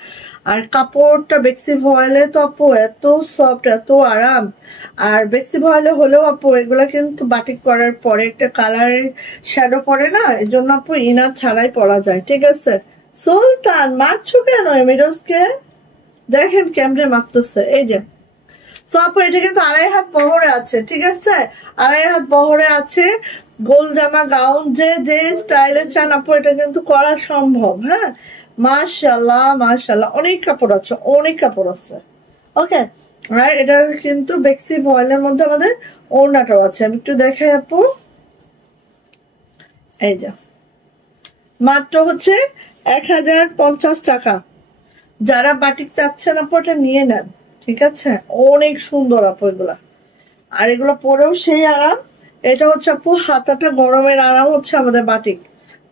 আর কাপড়টা বেক্সি ভয়েলে তো আপু এত সফট, এত আরাম। আর বেক্সি ভয়েলে হলেও আপু এগুলা কিন্তু বাটিক করার পরে একটা কালারের শ্যাডো পড়ে না, এই জন্য আপু ইনার ছাড়াই পরা যায়, ঠিক আছে। সুলতান মারছো কেন এমিরোজকে? দেখেন কেমনে মারতেছে, এই যে। সো আপু এটা কিন্তু 2.5 হাত বহরে আছে, ঠিক আছে, 2.5 হাত বহরে আছে। গোল জামা গাউন যে স্টাইলে চান আপু এটা কিন্তু করা সম্ভব। হ্যাঁ, মাশাআল্লাহ মাশাআল্লাহ, অনেক কাপড় আছে, অনেক কাপড় আছে। ওকে, আর এটা কিন্তু বেক্সি ভয়েলের মধ্যে আমাদের ওড়নাটাও আছে, আমি একটু দেখাই আপু। এই যে মাত্র হচ্ছে 1050 টাকা। যারা বাটিক চাচ্ছেন আপু এটা নিয়ে নেন, ঠিক আছে, অনেক সুন্দর আপু এগুলা। আর এগুলো পরেও সেই আরাম। এটা হচ্ছে আপু হাতাটা গরমের আরাম হচ্ছে আমাদের বাটিক।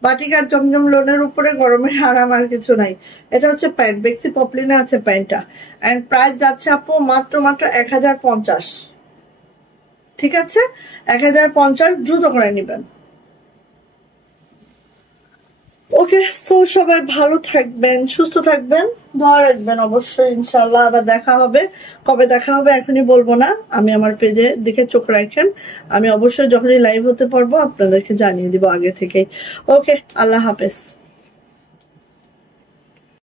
বাটিক আর জমজম লোনের উপরে গরমের আরাম আর কিছু নাই। এটা হচ্ছে প্যান্ট, বেক্সি পপলিনে আছে প্যান্টটা। এন্ড প্রাইস যাচ্ছে আপু মাত্র 1050, ঠিক আছে, 1050, দ্রুত করে নেবেন। ওকে, তো সবাই ভালো থাকবেন, সুস্থ থাকবেন, দোয়া রাখবেন অবশ্যই। ইনশাল্লাহ আবার দেখা হবে। কবে দেখা হবে এখনই বলবো না, আমি আমার পেজে দিকে চোখ রাখেন। আমি অবশ্যই যখনই লাইভ হতে পারবো আপনাদেরকে জানিয়ে দিব আগে থেকেই। ওকে, আল্লাহ হাফেজ।